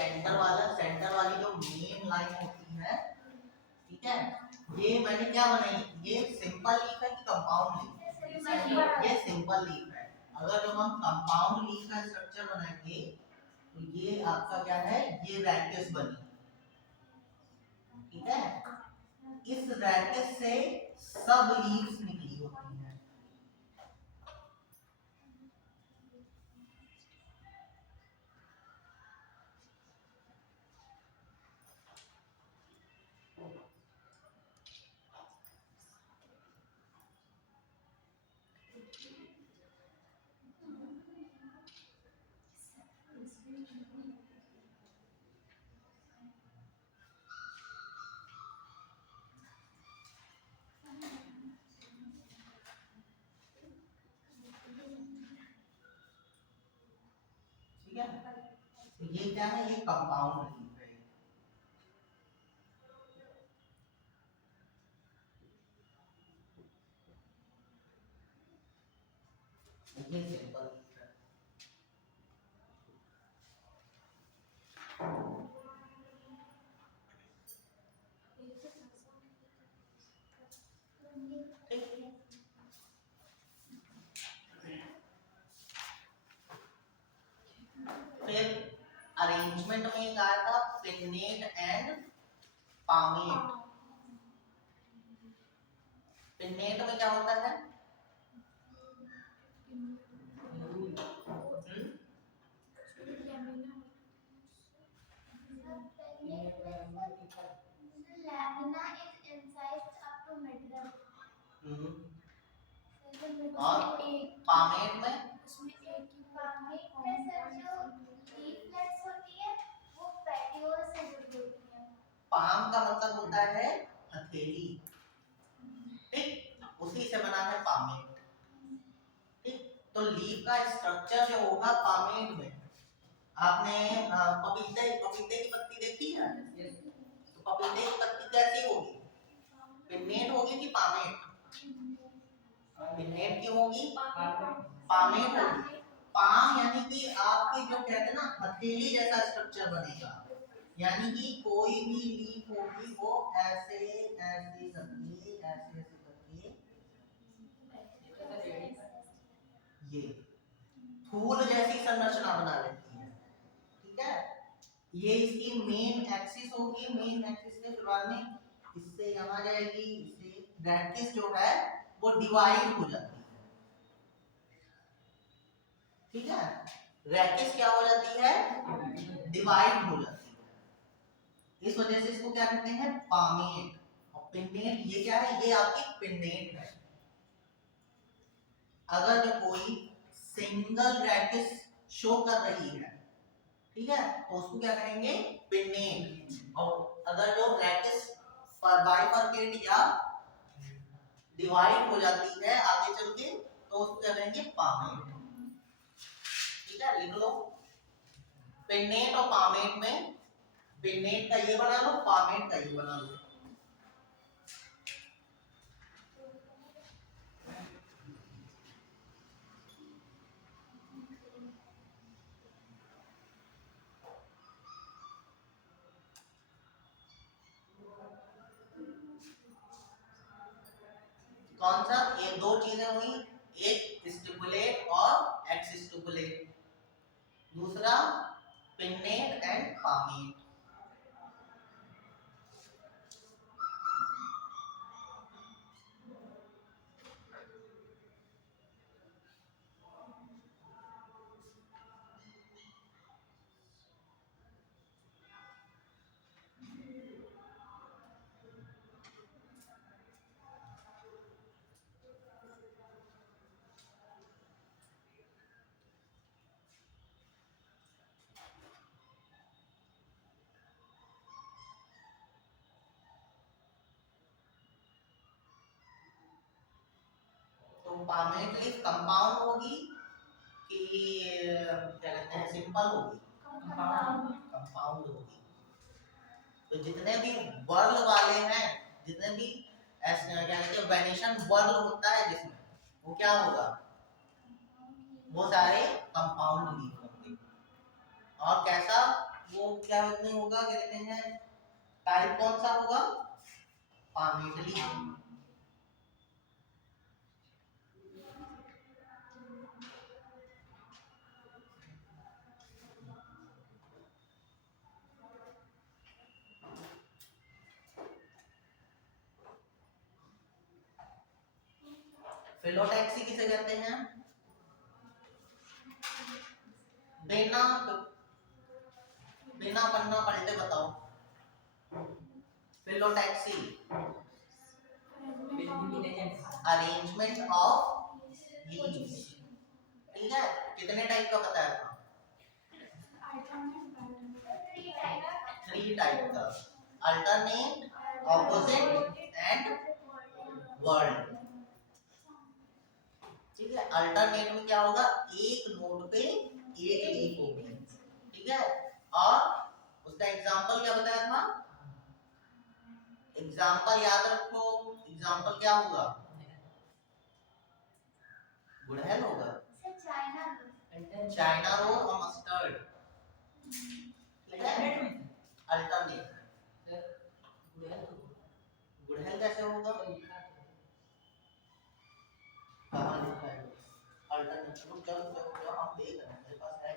Centre वाली जो main line होती है, ठीक है, ये मैंने क्या बनाई, ये सिंपल लीफ है कि कंपाउंड लीफ, ये सिंपल लीफ है। अगर जब हम कंपाउंड लीफ का स्ट्रक्चर बनाएंगे तो ये आपका क्या है, ये रैकेस बनी, ठीक है, इस रैकेस से सब लीव्स निकली होती हैं। ठीक है, तो ये क्या है, ये कंपाउंड लीफ है। ये सिंपल लीफ है। फिर अरेंजमेंट में एक आया था पिन्नेट एंड पामेट। पिन्नेट में क्या होता है, lamina is incised up to mid-rib. और पामेट में पामेट में सर जो लीफलेट्स होती है वो पेटियोल से जुड़ी होती है। पाम का मतलब होता है हथेली, ठीक, उसी से बना है पामेट, ठीक। तो लीफ का स्ट्रक्चर जो होगा पामेट में, आपने पपीते पपीते की पत्ती देखी है, तो पपीते की पत्ती कैसी होगी, पिन्नेट होगी कि पामेट, पिन्नेट की होगी, पामेट होगी। पाम यानी कि आपकी जो कहते हैं ना हथेली जैसा स्ट्रक्चर बनेगा, यानी कि कोई भी लीफ होगी वो ऐसे ऐसे करके ऐसे ऐसे करके ये फूल जैसी संरचना बना लेती है, ठीक है। ये इसकी मेन एक्सिस होगी, मेन एक्सिस के शुरुआत में इससे यहाँ जाएगी, इससे रैकेस जो है वो डिवाइड हो जाती है, ठीक है, रैकेस क्या हो जाती है, डिवाइड हो जाती है। इस वजह से इसको क्या कहते हैं, पामेट। और पिन्नेट ये क्या है, ये आपकी पिन्नेट है। अगर जो कोई सिंगल रैकेस शो कर रही है, ठीक है, तो उसको क्या कहेंगे, पिन्नेट। और अगर जो रैकेस बाइफरकेट या डिवाइड हो जाती है आगे चल के, तो उसको क्या कहेंगे, पामेट, ठीक है। लिख लो पिन्नेट और पामेट में, पिन्नेट का ये बना लो, पामेट का ये बना लो। कौन सा, ये दो चीजें हुई, एक स्टिपुलेट और एक्स स्टिपुलेट, दूसरा पिन्नेट एंड पामेट। तो पामेट लीफ कंपाउंड होगी कि क्या कहते हैं, सिंपल होगी, कंपाउंड होगी। तो जितने भी वर्ल वाले हैं, जितने भी ऐसे क्या कहते हैं वेनेशन वर्ल होता है जिसमें, वो क्या होगा, वो सारे कंपाउंड लीफ होंगे। और कैसा, वो क्या नहीं होगा, कहते हैं टाइप कौन सा होगा, पामेटली। फिलोटैक्सी किसे कहते हैं, बिना बिना पन्ना पलटे बताओ। फिलोटैक्सी अरेंजमेंट ऑफ लीव्स, ठीक है। कितने टाइप का बताया था, 3 टाइप का, अल्टरनेट, ऑपोजिट एंड वर्ल्ड, ठीक है। अल्टरनेट में क्या होगा, एक नोड पे एक लीफ होगी, ठीक है। और उसका एग्जांपल क्या बताया था, एग्जांपल याद रखो, एग्जांपल क्या होगा, गुड़हल होगा, चाइना रोल और मस्टर्ड, ठीक है। अल्टरनेट गुड़हल कैसे होगा, कहाँ लिखा है अल्टरनेट, रुक जाओ रुक जाओ, हम देख रहे हैं मेरे पास है।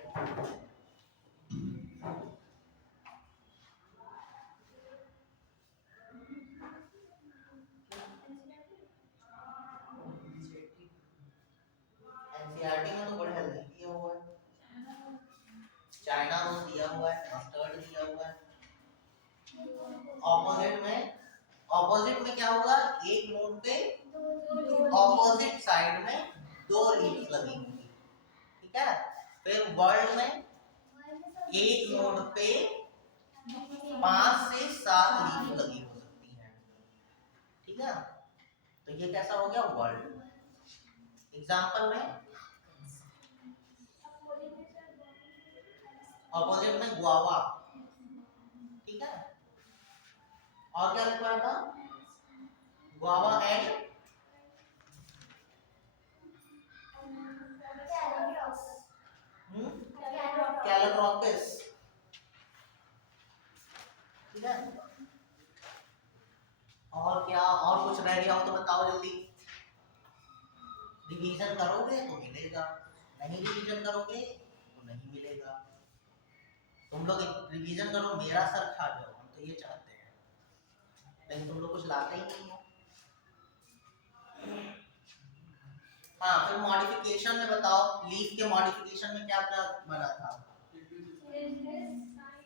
एनसीईआरटी में तो गुड़हल नहीं दिया हुआ है, चाइना रोज दिया हुआ है, मस्टर्ड दिया हुआ है। ऑपोजिट में क्या होगा, एक नोड पे ऑपोजिट साइड में 2 लीफ लगी होंगी, ठीक है। फिर वर्ल्ड में एक नोड पे 5 से 7 लीफ लगी हो सकती है, ठीक है। तो ये कैसा हो गया, वर्ल्ड। एग्जांपल में ऑपोजिट में गुआवा, ठीक है। और क्या लिखवाया था, गुआवा एंड कैलोट्रोपिस, ठीक है। और क्या, और कुछ रह गया हो तो बताओ जल्दी, रिवीजन करोगे तो मिलेगा, नहीं रिवीजन करोगे तो नहीं मिलेगा। तुम लोग रिवीजन करो, मेरा सर खा जाओ, हम तो ये चाहते हैं, लेकिन तुम लोग कुछ लाते ही नहीं हो। हाँ, फिर मॉडिफिकेशन में बताओ, लीफ के मॉडिफिकेशन में क्या क्या बना था,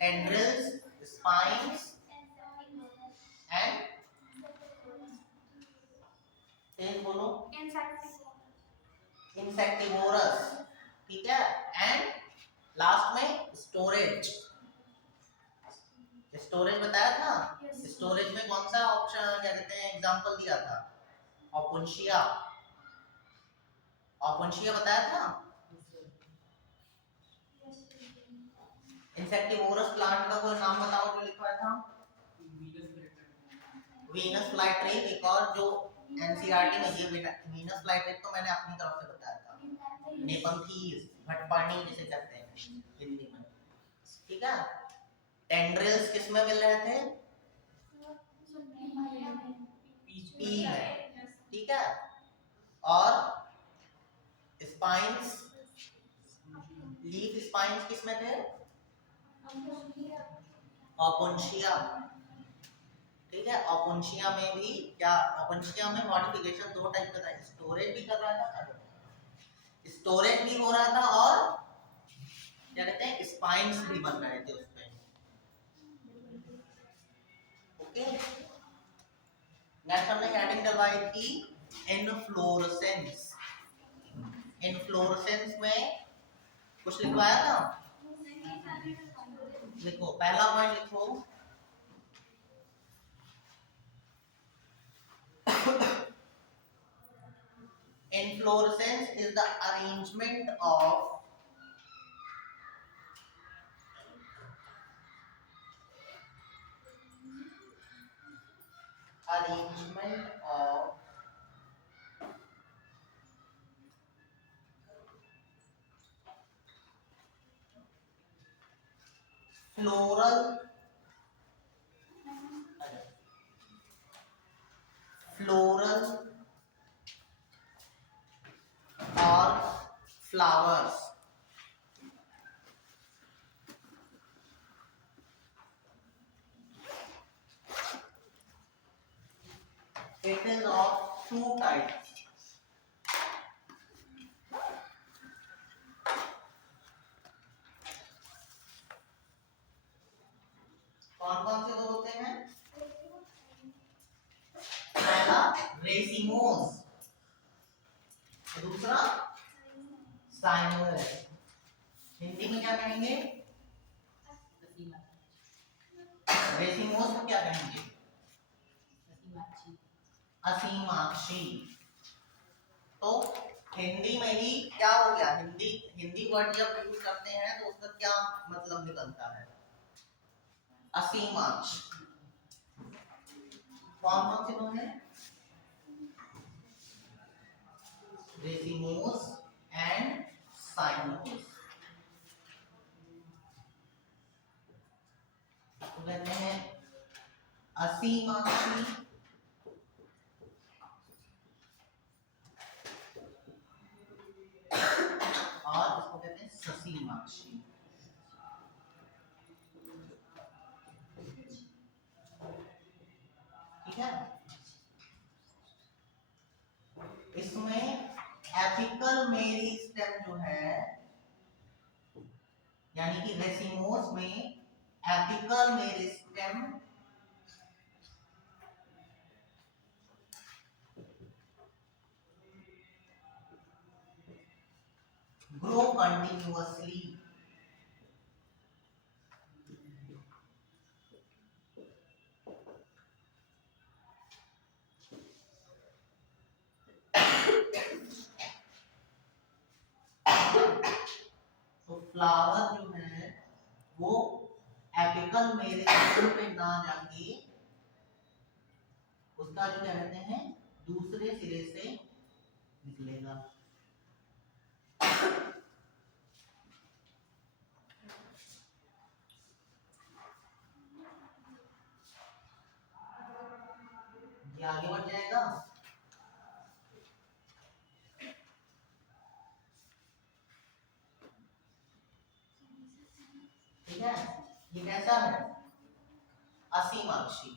टेंड्रिल्स, स्पाइन्स एंड बोलो इंसेक्टिवोरस, ठीक है। एंड लास्ट में स्टोरेज, स्टोरेज बताया था। स्टोरेज में कौन सा ऑप्शन क्या कहते हैं, एग्जांपल दिया था, ओपुंशिया, ओपुंशिया बताया था। इंसेक्टिवोरस प्लांट का कोई नाम बताओ जो लिखवाया था, वीनस फ्लाईट्रेप, एक और जो एनसीईआरटी में ये वीनस फ्लाईट्रेप तो मैंने अपनी तरफ से बताया था, नेपंथीज, भटपानी जिसे कहते हैं हिंदी में, ठीक है। टेंड्रिल्स किस में मिल रहे थे, पी में, ठीक है। और स्पाइन्स, लीफ स्पाइन्स किस में थे, ओपुंशिया, ठीक है। ओपुंशिया में भी क्या, ओपुंशिया में मॉडिफिकेशन 2 टाइप का था, स्टोरेज भी कर रहा था, स्टोरेज भी हो रहा था, और क्या कहते हैं स्पाइन्स भी बन रहे थे उसमें, ओके। नेक्स्ट हमने हेडिंग डलवाई थी इनफ्लोरेसेंस, इनफ्लोरेसेंस में कुछ लिखवाया था, लिखो पहला पॉइंट लिखो, inflorescence is the arrangement of floral floral और flowers. It is of two types. कौन कौन से दो होते हैं? पहला रेसिमोस, दूसरा साइनोस। हिंदी में क्या कहेंगे? रेसिमोस को क्या कहेंगे? असीमाक्षी। तो हिंदी में ही क्या हो गया, हिंदी वर्ड जब यूज करते हैं तो उसका क्या मतलब निकलता है? असीमाक्ष। कौन कौन से दो हैं? Racemose and cymose. तो कहते हैं असीमाक्षी और इसको कहते हैं ससीमाक्षी। ठीक है। इसमें एपिकल मेरिस्टेम जो है, यानी कि रेसिमोस में एपिकल मेरिस्टेम grow continuously. तो फ्लावर जो है वो एपिकल मेरिस्टेम पे ना जाके उसका जो कहते हैं दूसरे सिरे से निकलेगा। ये आगे बढ़ जाएगा। ठीक है। ये कैसा है? असीमाक्षी।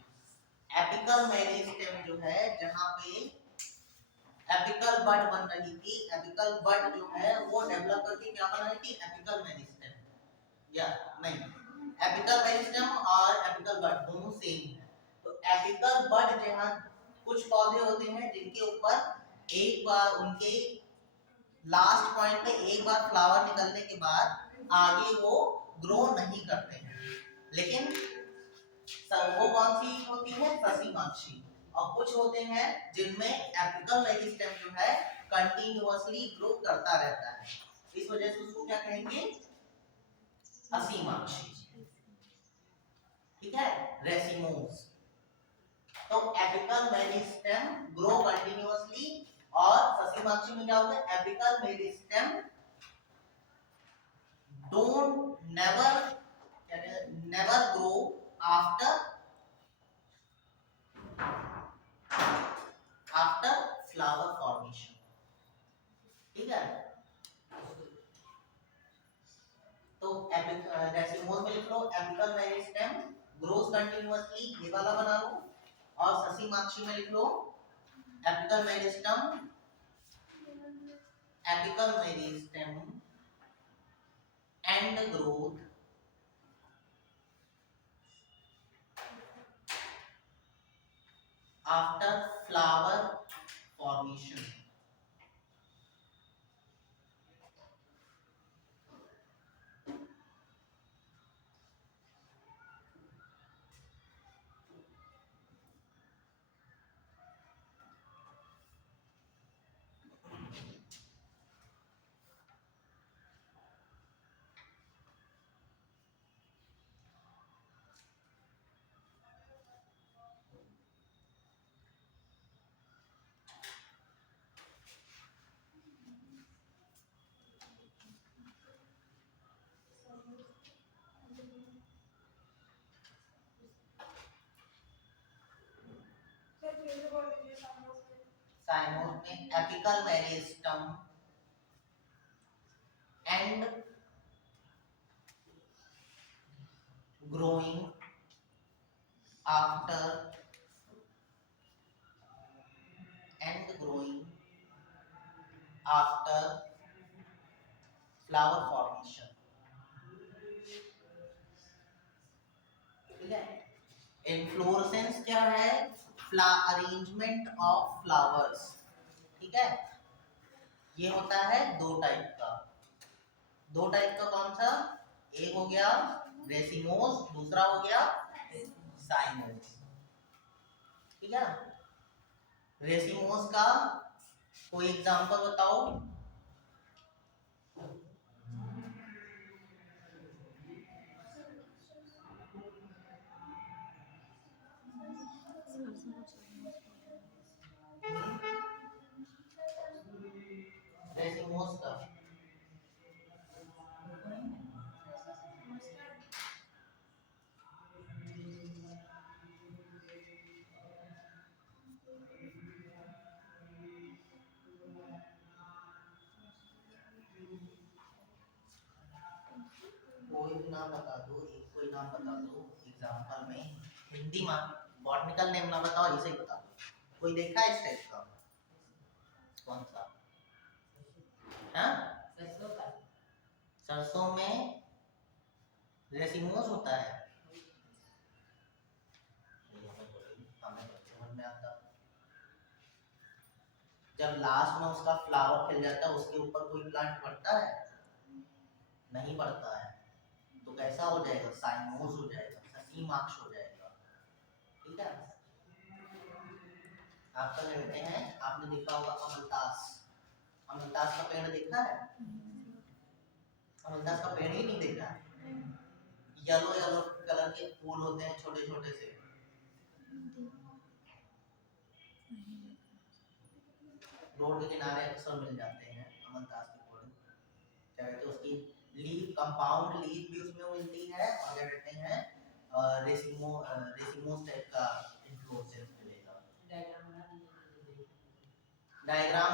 एपिकल मेरिस्टेम जो है, जहां पे एपिकल बड बन रही थी, एपिकल बड जो है वो डेवलप करके क्या बना रही थी? Apical meristem. या नहीं, एपिकल मेरिस्टेम और एपिकल बड दोनों सेम है। तो एपिकल बड जहां कुछ पौधे होते हैं जिनके ऊपर एक बार उनके लास्ट पॉइंट पे एक बार फ्लावर निकलने के बाद आगे वो ग्रो नहीं करते हैं, लेकिन वो कौन सी होती है? ससीमाक्षी। और कुछ होते हैं जिनमें एपिकल मेरिस्टेम जो है कंटिन्यूअसली ग्रो करता रहता है, इस वजह से उसको क्या कहेंगे? असीमाक्षी। ठीक है। रेसिमोस। तो एपिकल मेरिस्टेम ग्रो कंटिन्यूअसली, और ससीमाक्षी में क्या होगा? Apical meristem don't never grow after flower formation. ठीक है। तो रेसिमोस में लिख लो एपिकल मेरिस्टेम ग्रोस कंटिन्यूअसली, ये वाला बना लो। और ससीमाक्षी में लिख लो apical meristem and growth after flower formation. Cymose में apical meristem and growing after growing after flower formation. ठीक है, इन्फ्लोरेसेंस क्या है? Arrangement of flowers. ठीक है, ये होता है दो टाइप का। दो टाइप का कौन सा? एक हो गया रेसिमोस, दूसरा हो गया साइमोस। ठीक है, रेसिमोस का कोई एग्जांपल बताओ। रेसिमोस का कोई भी नाम बता दो, एक कोई नाम बता दो एग्जांपल में। हिंदी में बॉटनिकल नेम ना बताओ, ऐसे ही बता दो। कोई देखा है इस टाइप का? कौन सा? हाँ, सरसों में रेसिमोस होता है। हमें तो समझ में आता। जब लास्ट में उसका फ्लावर खिल जाता है, उसके ऊपर कोई प्लांट बढ़ता है? नहीं बढ़ता है। तो कैसा हो जाएगा? साइमोस हो जाएगा, ससीमाक्ष हो जाएगा। ठीक है, आपका कहते हैं, आपने देखा होगा अमलतास। अमलतास का पेड़ देखा है? अमलतास का पेड़ ही नहीं देखा है? येलो येलो कलर के फूल होते हैं, छोटे छोटे से। रोड के किनारे अक्सर मिल जाते हैं अमलतास के फूल। क्या कहते हैं उसकी लीफ, कंपाउंड लीफ भी उसमें मिलती है, और क्या कहते हैं रेसिमोस टाइप का इन्फ्लोरेसेंस मिलेगा। डायग्राम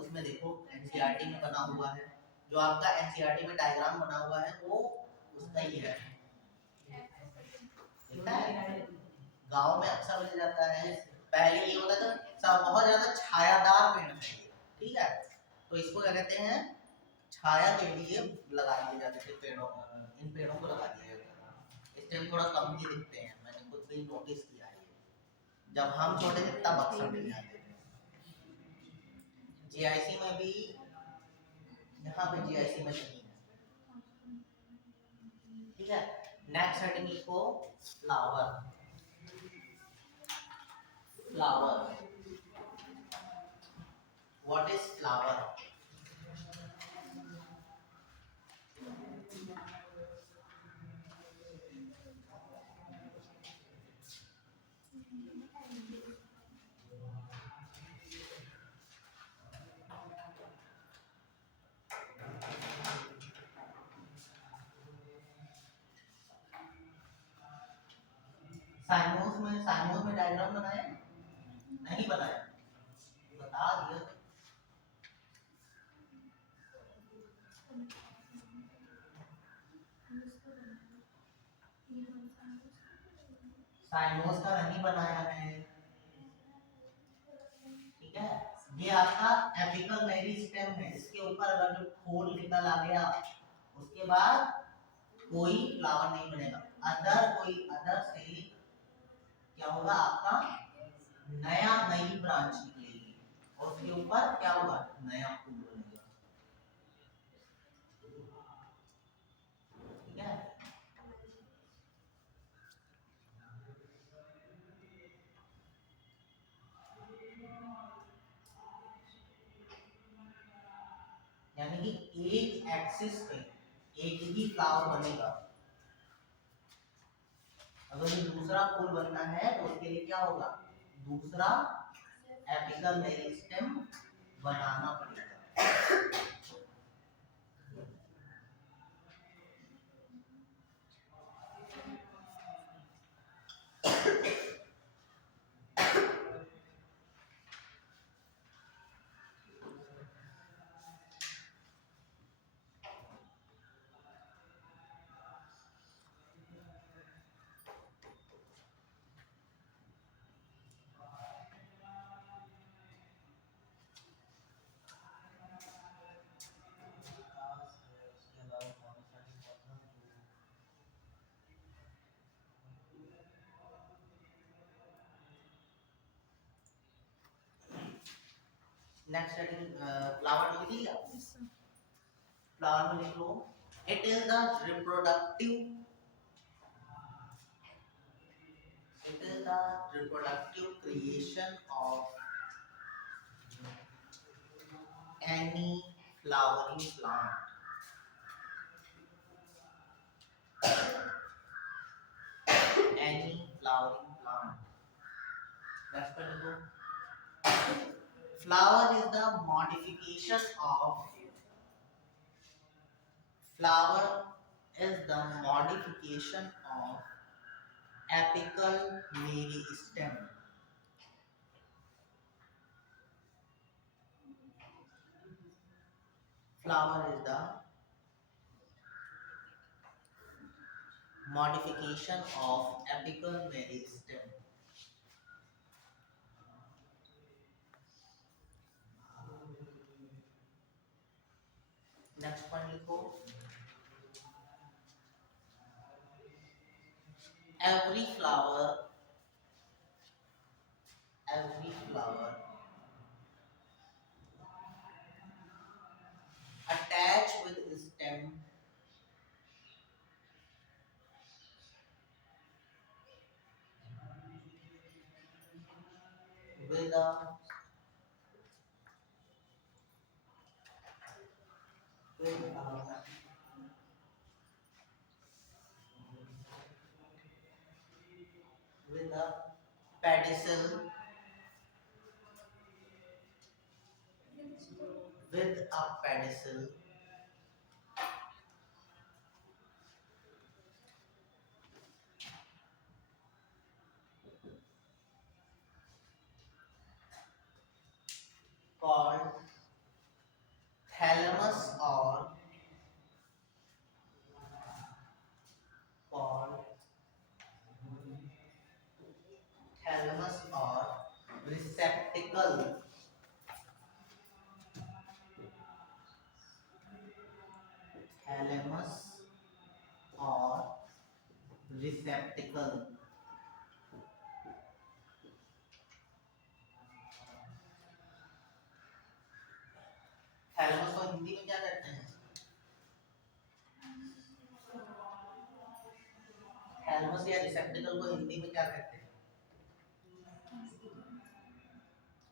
उसमें देखो एनसीईआरटी में बना हुआ है। जो आपका एनसीईआरटी में डायग्राम बना हुआ है वो उसका ही है। देखा है, गांव में अक्सर मिल जाता है। पहले ये होता था सब बहुत ज्यादा छायादार पेड़ चाहिए। ठीक है, तो इसको क्या कहते हैं, छाया के लिए लगा दिए जाते थे पेड़ों। इन पेड़ों को लगा दिया जाता था। इस टाइम थोड़ा कम ही दिखते हैं, मैंने खुद भी नोटिस किया है। जब हम छोटे थे तब अक्सर मिल जाते थे। जीआईसी में भी, यहाँ पे जीआईसी में नहीं है। ठीक है, नेक्स्ट हेडिंग लिखो flower. Flower, what is flower? साइमोस में डायग्राम बनाया? नहीं बनाया, बता दिया। साइमोस का नहीं बनाया है। ठीक है, ये आपका एपिकल मेरिस्टेम है। इसके ऊपर अगर जो फूल निकल आ गया, उसके बाद कोई फ्लावर नहीं बनेगा। अदर से क्या होगा, आपका नई ब्रांच निकलेगी, और उसके ऊपर क्या होगा, नया फूल बनेगा। ठीक है, यानी कि एक एक्सिस पे एक ही फ्लावर बनेगा। अगर ये दूसरा फूल बनना है तो उसके लिए क्या होगा, दूसरा एपिकल मेरिस्टेम बनाना पड़ेगा। नेक्स्ट हेडिंग फ्लावर लिख लिया। फ्लावर में लिख लो it is the reproductive creation of any flowering plant. Any flowering plant. Next one go. Flower is the modification of flower is the modification of apical meristem. Flower is the modification of apical meristem. Next one लिखो every flower attached with stem with a with a pedicel with a pedicel called thalamus or called thalamus or receptacle thalamus or receptacle thalamus को हिंदी में क्या कहते हैं thalamus या रिसेप्टिकल को हिंदी में क्या कहते हैं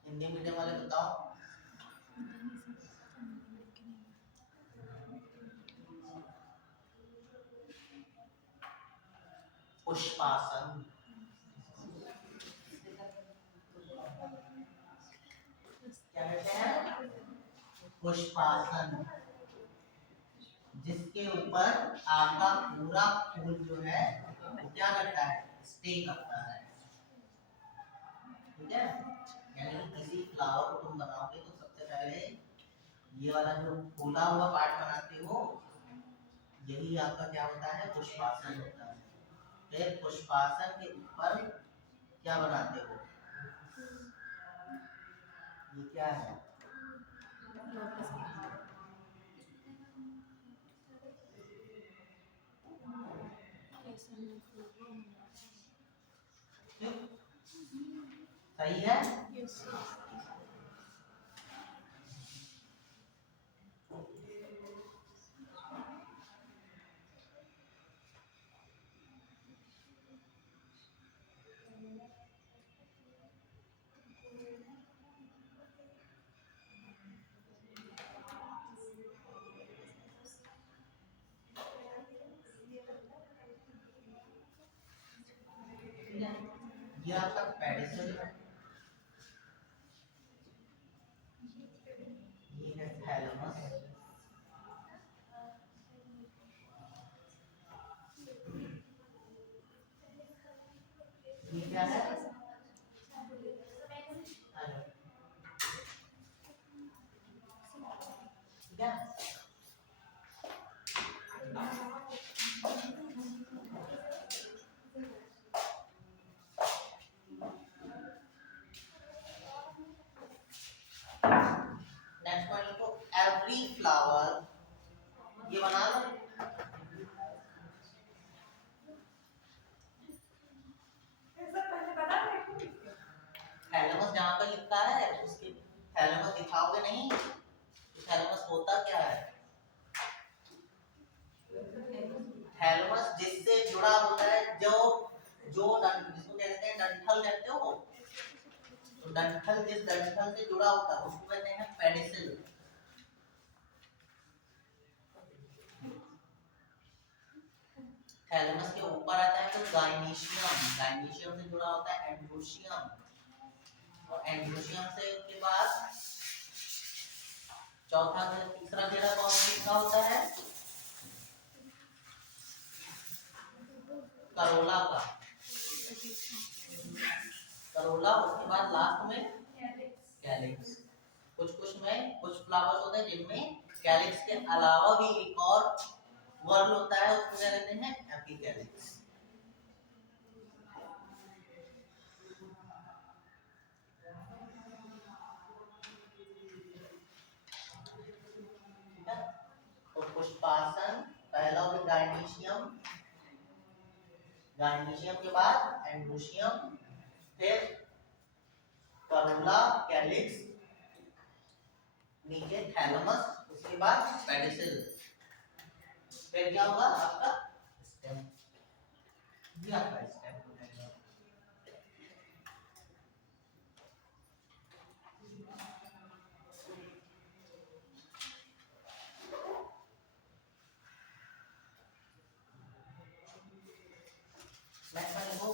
हिंदी मीडियम वाले बताओ पुष्पासन क्या कहते हैं पुष्पासन जिसके ऊपर आपका पूरा फूल जो है वो क्या करता है स्टे करता है ठीक है यानी किसी फ्लावर को तुम बनाओगे तो सबसे पहले ये वाला जो फूला हुआ पार्ट बनाते हो यही आपका क्या होता है पुष्पासन होता है फिर पुष्पासन के ऊपर क्या बनाते हो ये क्या है सही है ये आपका पेडिसल है ये है थैलेमस ये क्या है ठीक है नेक्स्ट पॉइंट लिखो एवरी फ्लावर ये बना लो थैलेमस जहाँ पर लिखता है उसके थैलेमस दिखाओगे थैलमस जिससे जुड़ा होता है, जो जिसको कहते हैं डंठल कहते हो, तो डंठल जिस डंठल से जुड़ा होता है उसको कहते हैं पेडिसिल। थैलेमस के ऊपर आता है तो गाइनीशियम से जुड़ा होता है एंड्रोशियम, और एंड्रोशियम से के बाद तीसरा घेरा कौन सा होता है, करोला का, करोला। उसके बाद लास्ट में कैलिक्स। कुछ फ्लावर्स होते हैं जिनमें कैलिक्स के अलावा भी एक और वर्ड होता है, उसको क्या कहते हैं, एपिकैलिक्स। तो पुष्पासन पहला हो गया गाइनीशियम, गाइनीशियम के बाद एंड्रोशियम, फिर करोला, कैलिक्स, नीचे थैलेमस, उसके बाद पेडिसिल, फिर क्या होगा आपका स्टेम। ये आपका स्टेम हो जाएगा। नेक्स्ट वन देखो,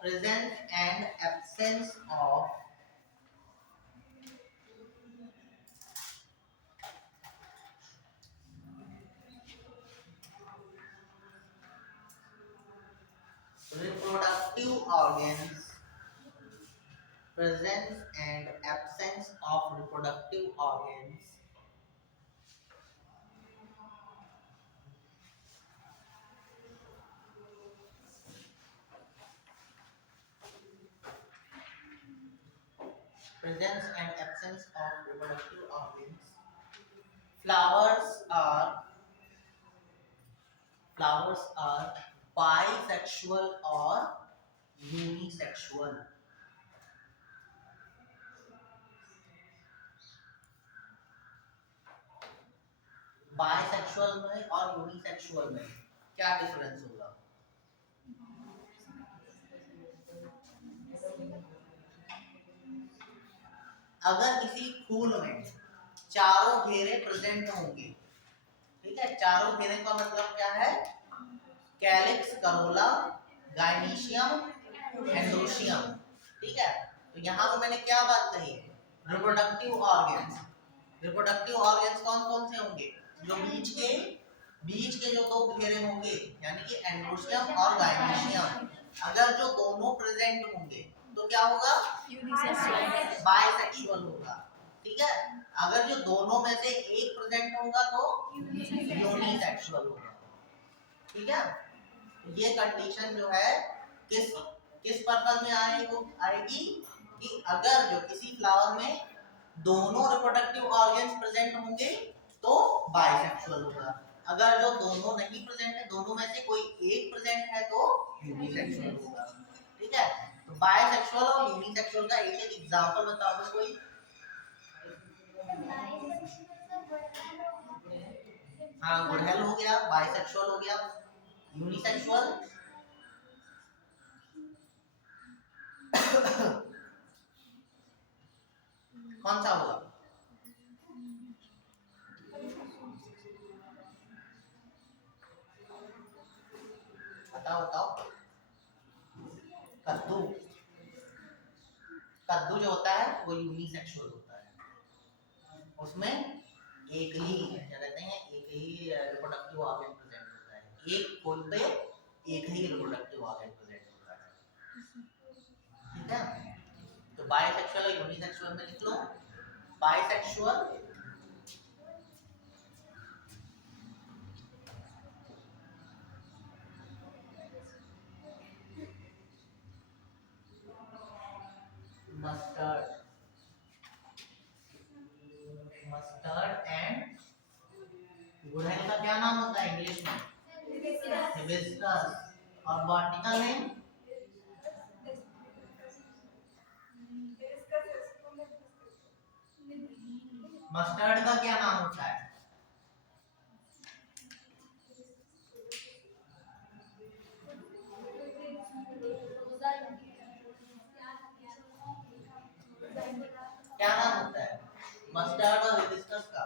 presence and absence of reproductive organs, presence and absence of reproductive organs presence and absence of reproductive organs. Flowers are bisexual or unisexual. Bisexual में और यूनिसेक्सुअल में क्या डिफरेंस होगा? अगर किसी फूल में चारों घेरे प्रेजेंट होंगे, ठीक है, चारों घेरे का मतलब क्या है, कैलिक्स, करोला, गाइनीशियम, एंड्रोशियम, ठीक है। तो यहाँ पे मैंने क्या बात कही है, रिप्रोडक्टिव ऑर्गन्स। रिप्रोडक्टिव ऑर्गन्स कौन कौन से होंगे, जो बीच के जो दो घेरे होंगे, यानी कि एंड्रोशियम और गाइनीशियम, अगर जो दोनों प्रेजेंट होंगे तो क्या होगा, बाइसेक्सुअल होगा, ठीक है। अगर जो दोनों में से एक प्रेजेंट होगा तो यूनिसेक्सुअल होगा, ठीक है। ये कंडीशन जो है किस पर्पस में आएगी कि अगर जो किसी फ्लावर में दोनों रिप्रोडक्टिव ऑर्गन्स प्रेजेंट होंगे तो बाइसेक्सुअल होगा, अगर जो दोनों नहीं प्रेजेंट है, दोनों में से कोई एक प्रेजेंट है तो यूनिसेक्सुअल होगा, ठीक है। तो बाइसेक्सुअल और यूनिसेक्सुअल का एक एक एग्जांपल बताओ तो कोई। हाँ, गुड़हल हो गया, बाइसेक्सुअल हो गया, यूनिसेक्सुअल कौन सा होगा? बताओ। कद्दू, कद्दू जो होता है वो यूनिसेक्सुअल होता है, उसमें एक ही कहते हैं, एक ही रिप्रोडक्टिव ऑर्गन प्रेजेंट होता है, एक फूल पे एक ही रिप्रोडक्टिव ऑर्गन प्रेजेंट होता है, ठीक है। तो बाइसेक्सुअल और यूनिसेक्सुअल में लिख लो, बाइसेक्सुअल मस्टर्ड एंड गुड़हल का क्या नाम होता है इंग्लिश में? हिबिस्कस। और बॉटनिकल नेम? मस्टर्ड का क्या नाम होता है? क्या नाम होता है मस्टर्ड और हिबिस्कस का?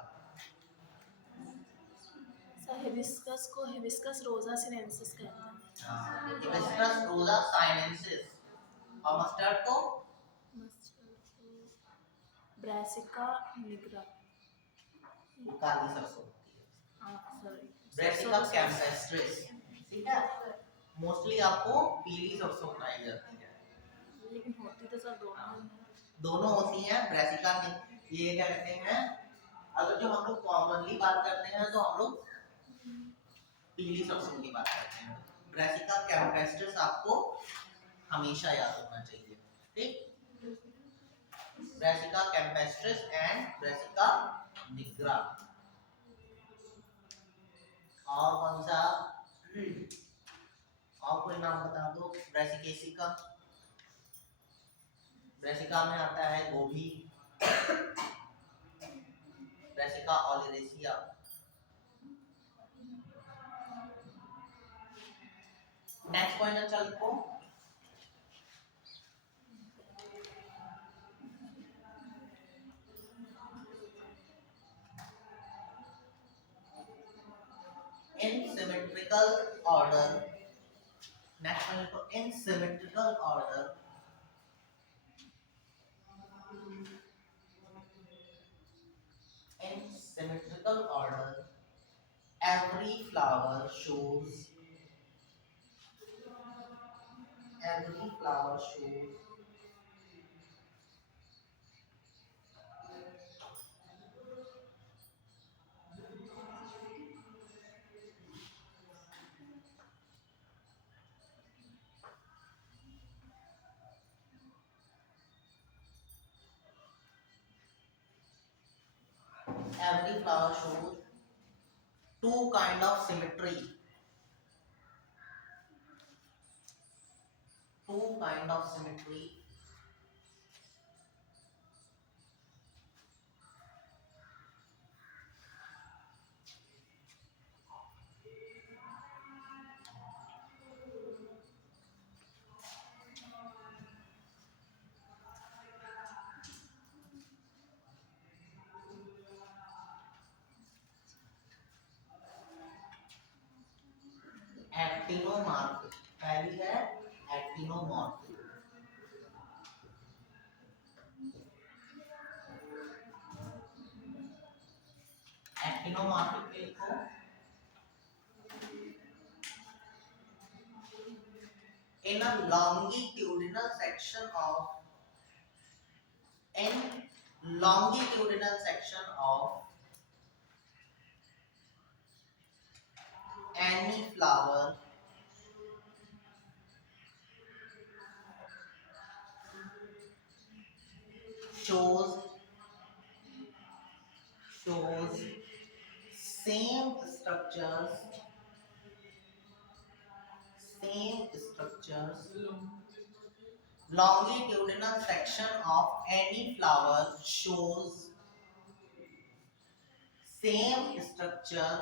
हिबिस्कस को हिबिस्कस रोजा सिनेंसिस कहते हैं। हिबिस्कस रोजा साइनेंसिस। और मस्टर्ड को ब्रासिका निग्रा। वो काली सरसों होती है। Sorry, brassica campestris. ठीक है, मोस्टली आपको पीली सरसों बनाई जाती है, लेकिन होती तो सब दोनों होती हैं। ब्रासिका ये क्या कहते हैं, अगर जो हम लोग कॉमनली बात करते हैं तो हम लोग पीली सरसों की बात करते हैं। ब्रासिका कैम्पेस्ट्रिस आपको हमेशा याद होना चाहिए। ठीक, brassica campestris and brassica nigra. और कौन सा, और कोई नाम बता दो ब्रासिकेसी का? ब्रासिका में आता है गोभी, ब्रासिका ओलिरेसिया। नेक्स्ट पॉइंट अच्छा लिखो। In symmetrical order, next point लिखो, in symmetrical order in symmetrical order every flower shows two kind of symmetry, two kind of symmetry. एक्टिनोमॉर्फ, पहली है एक्टिनोमॉर्फ। एक्टिनोमॉर्फिक के लिखो, in a longitudinal section of any flower shows same structures longitudinal section of any flower shows same structure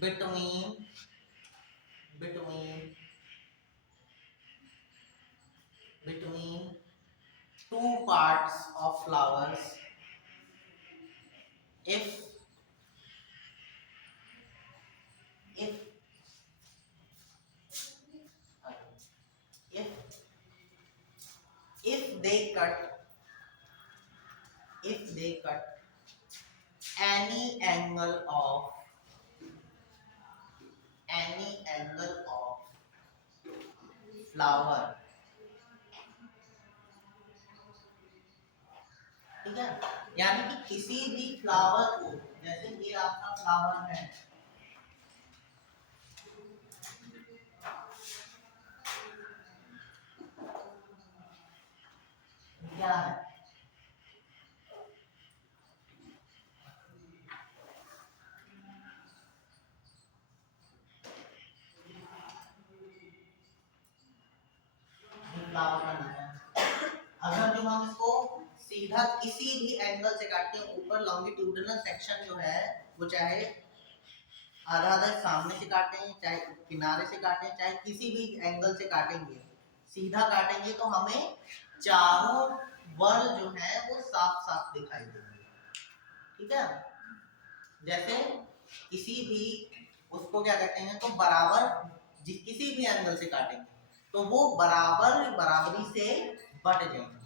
between two parts of flowers if they cut any angle of flower, ठीक है, यानी कि किसी भी flower को, जैसे ये आपका फ्लावर है, क्या है, फ्लावर करना है। अगर जो हम इसको सीधा किसी भी एंगल से काटते हैं, ऊपर लॉन्गिट्यूडिनल सेक्शन जो है वो चाहे आधा आधा सामने से काटें, चाहे किनारे से काटें, चाहे किसी भी एंगल से काटेंगे, सीधा काटेंगे तो हमें चारों वर्ल जो है वो साफ साफ दिखाई देंगे। ठीक है, जैसे किसी भी उसको क्या कहते हैं, तो बराबर किसी भी एंगल से काटेंगे तो वो बराबरी से बढ़ जाएंगे।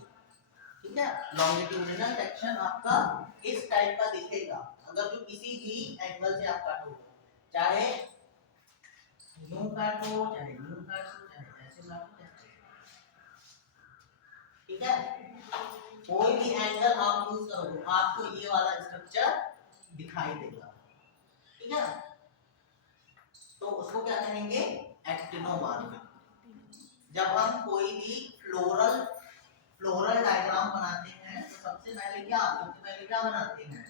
ठीक है, लॉन्गिट्यूडिनल सेक्शन आपका इस टाइप का दिखेगा अगर जो किसी भी एंगल से आप काटो, चाहे यूं काटो, चाहे यूं काटो, चाहे ऐसे काटो। ठीक है, कोई भी एंगल आप यूज करो आपको ये वाला स्ट्रक्चर दिखाई देगा। ठीक है, तो उसको क्या कहेंगे, एक्टिनोमार्फिक। जब हम कोई भी फ्लोरल डायग्राम बनाते हैं तो सबसे पहले क्या बनाते हैं,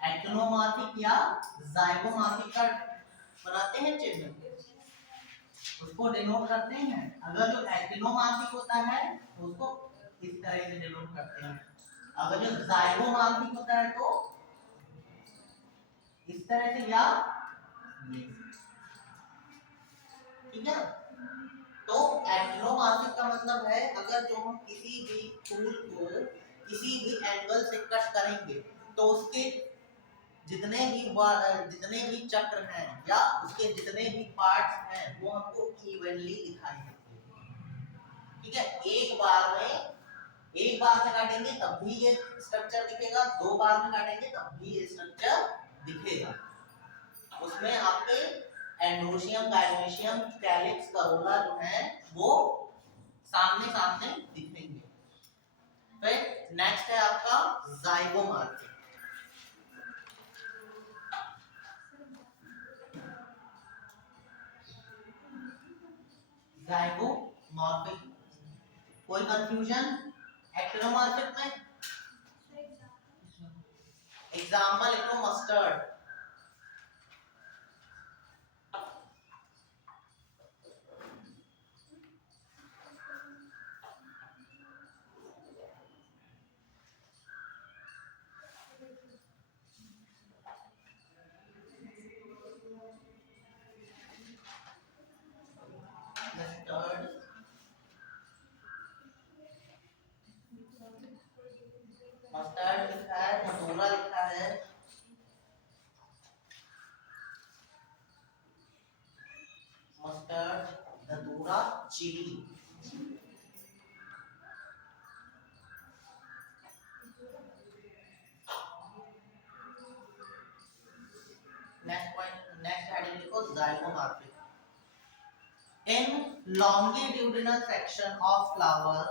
एक्टिनोमार्फिक या जाइगोमार्फिक का बनाते हैं चिन्ह, उसको डिनोट करते हैं। अगर जो एक्टिनोमार्फिक होता है तो उसको इस तरह से डिनोट करते हैं, अगर जो जाइगोमार्फिक होता है तो इस तरह से या ठीक है। तो एक्टिनोमार्फिक का मतलब है अगर जो हम किसी भी फूल को किसी भी एंगल से कट करेंगे तो उसके जितने भी चक्र हैं या उसके जितने भी पार्ट्स हैं वो हमको इवनली दिखाई देते हैं। ठीक है, एक बार में काटेंगे तब भी ये स्ट्रक्चर दिखेगा, दो बार में काटेंगे तब भी ये स्ट्रक्चर दिखेगा। उसमें आपके एंडोशियम, गायनोशियम, कैलिक्स, करोला जो है वो सामने सामने दिखेंगे। फिर नेक्स्ट है आपका जाइगोमार्फिक। जाइगोमार्फिक, कोई कंफ्यूजन एक्टिनोमार्फिक में? एग्जांपल लिख लो, मस्टर्ड। मस्टर्ड लिखा है, धतूरा लिखा है, मस्टर्ड, धतूरा, चिली। नेक्स्ट हेडिंग लिखो, zygomorphic. In longitudinal section of flower,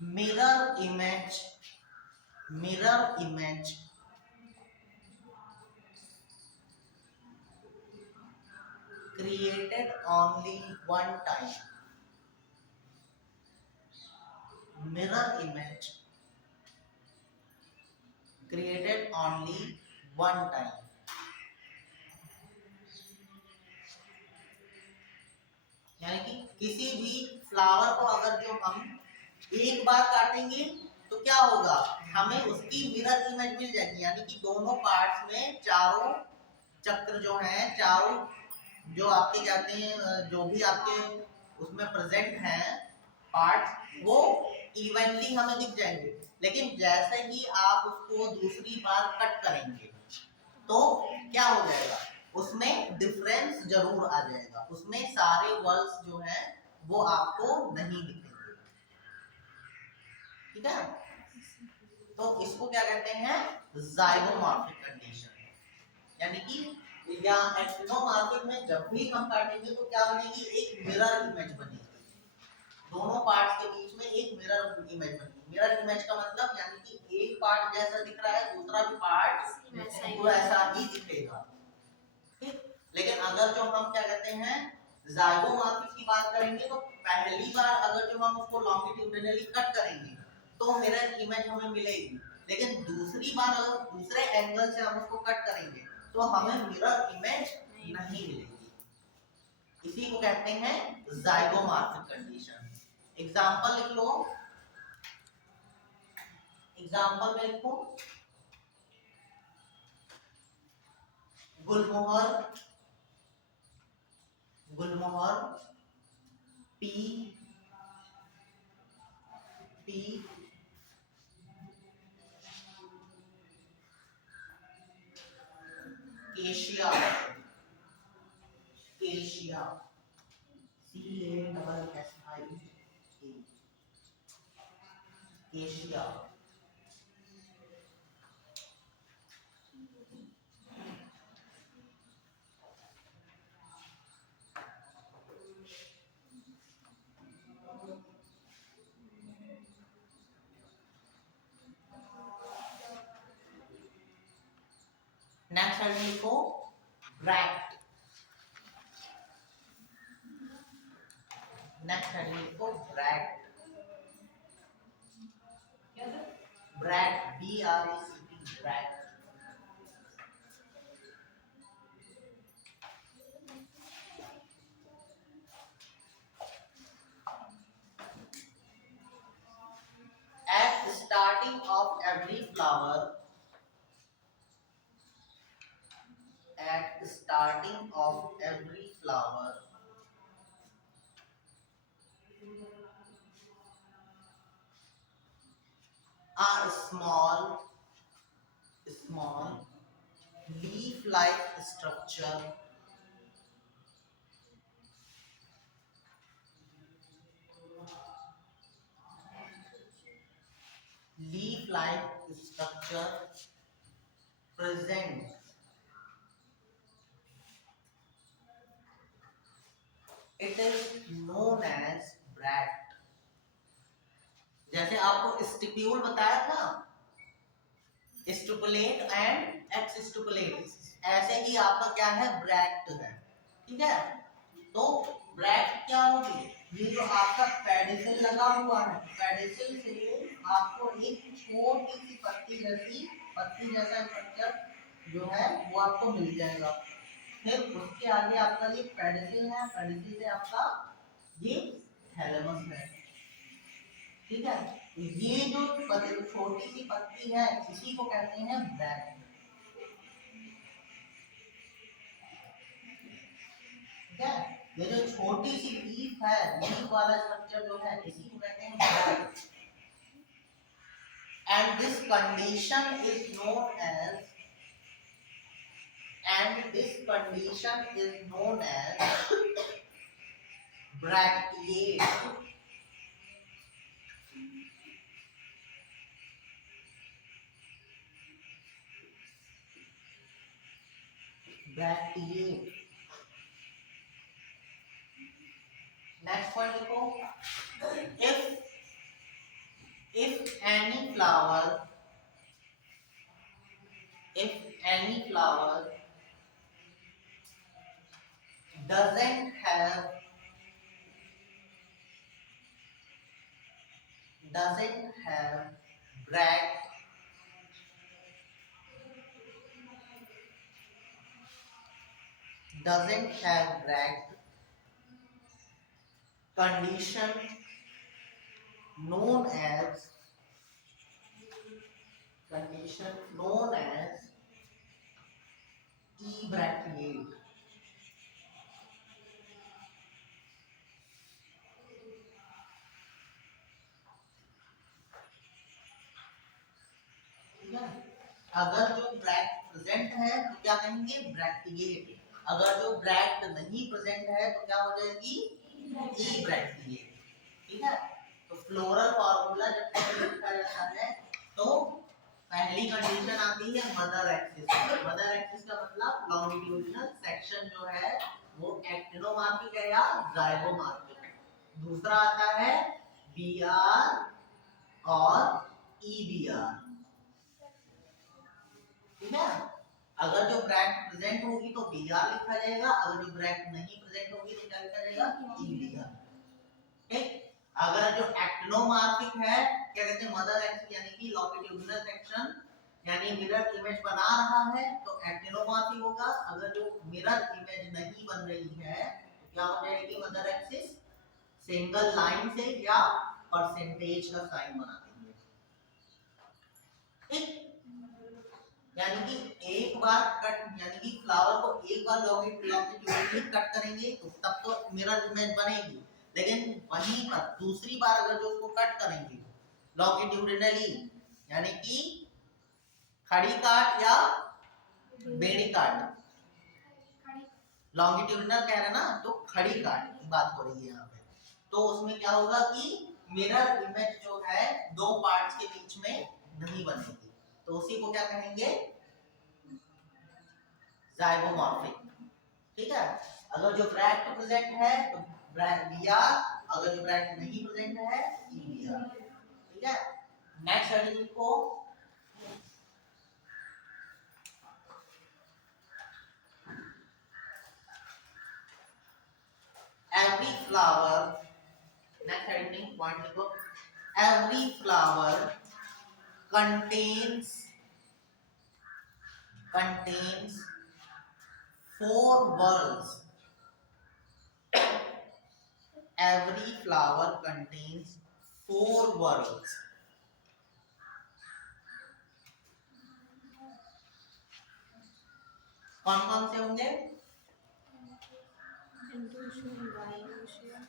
mirror image created only one time. Mirror image created only one time. यानी कि किसी भी फ्लावर को अगर जो हम एक बार काटेंगे तो क्या होगा, हमें उसकी मिरर इमेज मिल जाएगी। यानी कि दोनों पार्ट्स में चारों चक्र जो हैं, चारों जो आपके कहते हैं, जो भी आपके उसमें प्रेजेंट हैं पार्ट्स, वो इवनली हमें दिख जाएंगे। लेकिन जैसे ही आप उसको दूसरी बार कट करेंगे तो क्या हो जाएगा, उसमें डिफरेंस जरूर आ जाएगा, उसमें सारे वर्ल्स जो हैं वो आपको नहीं दिखेंगे। ठीक है, तो इसको क्या कहते हैं, जाइगोमॉर्फिक कंडीशन। यानी कि या एक्टिनोमॉर्फिक में जब भी हम काटेंगे तो क्या बनेगी, एक मिरर इमेज बनेगी, दोनों पार्ट्स के बीच में एक मिरर इमेज बनेगी। मिरर इमेज का मतलब यानी कि एक पार्ट जैसा दिख रहा है दूसरा भी पार्ट वैसा ही दिखेगा। ठीक, लेकिन अगर जो हम क्या कहते हैं जाइगोमॉर्फिक की बात करेंगे तो पहली बार अगर जो हम उसको लॉन्गिट्यूडिनली कट करेंगे तो मिरर इमेज हमें मिलेगी, लेकिन दूसरी बार अगर दूसरे एंगल से हम उसको कट करेंगे तो हमें मिरर इमेज नहीं मिलेगी। इसी को कहते हैं ज़ाइगोमॉर्फिक कंडीशन। एग्जांपल लिख लो, एग्जांपल में लिखो गुलमोहर, गुलमोहर पी पी cassia, cassia CASSIA, cassia. Next heading लिखो ब्रैक्ट, नेक्स्ट हेडिंग लिखो bract, bract BRACT, bract. At the starting of every flower, at the starting of every flower, a small leaf-like structure present. It is known as bract. जैसे आपको stipule बताया था, stipulate and एक्सस्टिपुलेट, ऐसे ही आपका क्या है bract है, ठीक है। तो ब्रैक्ट क्या होगी, ये जो आपका पेडिसिल लगा हुआ है, पेडिसिल से आपको एक छोटी सी पत्ती जैसा स्ट्रक्चर जो है वो आपको मिल जाएगा। फिर उसके आगे आपका ये पेडिसिल है, पेडिसिल से आपका ये थैलेमस है, ठीक है। ये जो छोटी सी पत्ती है इसी को कहते हैं ब्रैक्ट, ठीक है। ये जो छोटी सी लीफ है, लीफ वाला स्ट्रक्चर जो है इसी को कहते हैं bract. And this condition is known as bracteate. Bracteate. Next point लिखो, if any flower doesn't have bract, condition known as ebracteate। अगर जो ब्रैक्ट प्रेजेंट है तो क्या कहेंगे ब्रैक्टिएट, अगर जो ब्रैक्ट नहीं प्रेजेंट है तो क्या हो जाएगी इब्रैक्टिएट, ठीक है। तो फ्लोरल फार्मूला जब लिखा जाता है तो पहली कंडीशन आती है मदर एक्सिस। मदर एक्सिस का मतलब लॉन्गिट्यूडिनल सेक्शन जो है वो एक्टिनोमार्फिक है या ज़ाइगोमार्फिक। दूसरा आता है BR और EBR, ठीक है। अगर जो ब्रैक्ट प्रेजेंट होगी तो BR लिखा जाएगा, अगर जो ब्रैक्ट नहीं प्रेजेंट होगी तो क्या लिखा जाएगा EBR, ठीक। अगर जो एक्टिनोमार्फिक है, क्या कहते हैं, मदर एक्सिस यानी कि लॉन्गिट्यूडिनल सेक्शन यानी मिरर इमेज बना रहा है तो एक्टिनोमार्फिक होगा। अगर जो मिरर इमेज नहीं बन रही है तो क्या हो जाएगी मदर एक्सिस, सिंगल लाइन से या परसेंटेज का साइन बना देंगे। ठीक, यानी कि एक बार कट, यानी कि फ्लावर को एक बार लॉन्गिट्यूडिनली कट करेंगे तो तब तो मिरर इमेज बनेगी, लेकिन वहीं पर दूसरी बार अगर जो उसको कट करेंगे लॉन्गिट्यूडिनली यानी कि खड़ी काट या बेड़ी काट, लॉन्गिट्यूडिनल कह रहे ना तो खड़ी काट की बात हो रही है यहाँ पे, तो उसमें क्या होगा कि मिरर इमेज जो है दो पार्ट्स के बीच में नहीं बनेगी, तो उसी को क्या कहेंगे, जाइगोमॉर्फिक। ठीक है, अगर जो ब्रैकेट प्रेजेंट है तो बीआर, अगर जो ब्रैकेट नहीं प्रेजेंट है ईबीआर। ठीक है, नेक्स्ट आर्टिकल को every flower, next heading point लिखो, every flower contains four whorls. Every flower contains four whorls. कौन कौन से होंगे, एंड्रोशियम, डाइओशियम,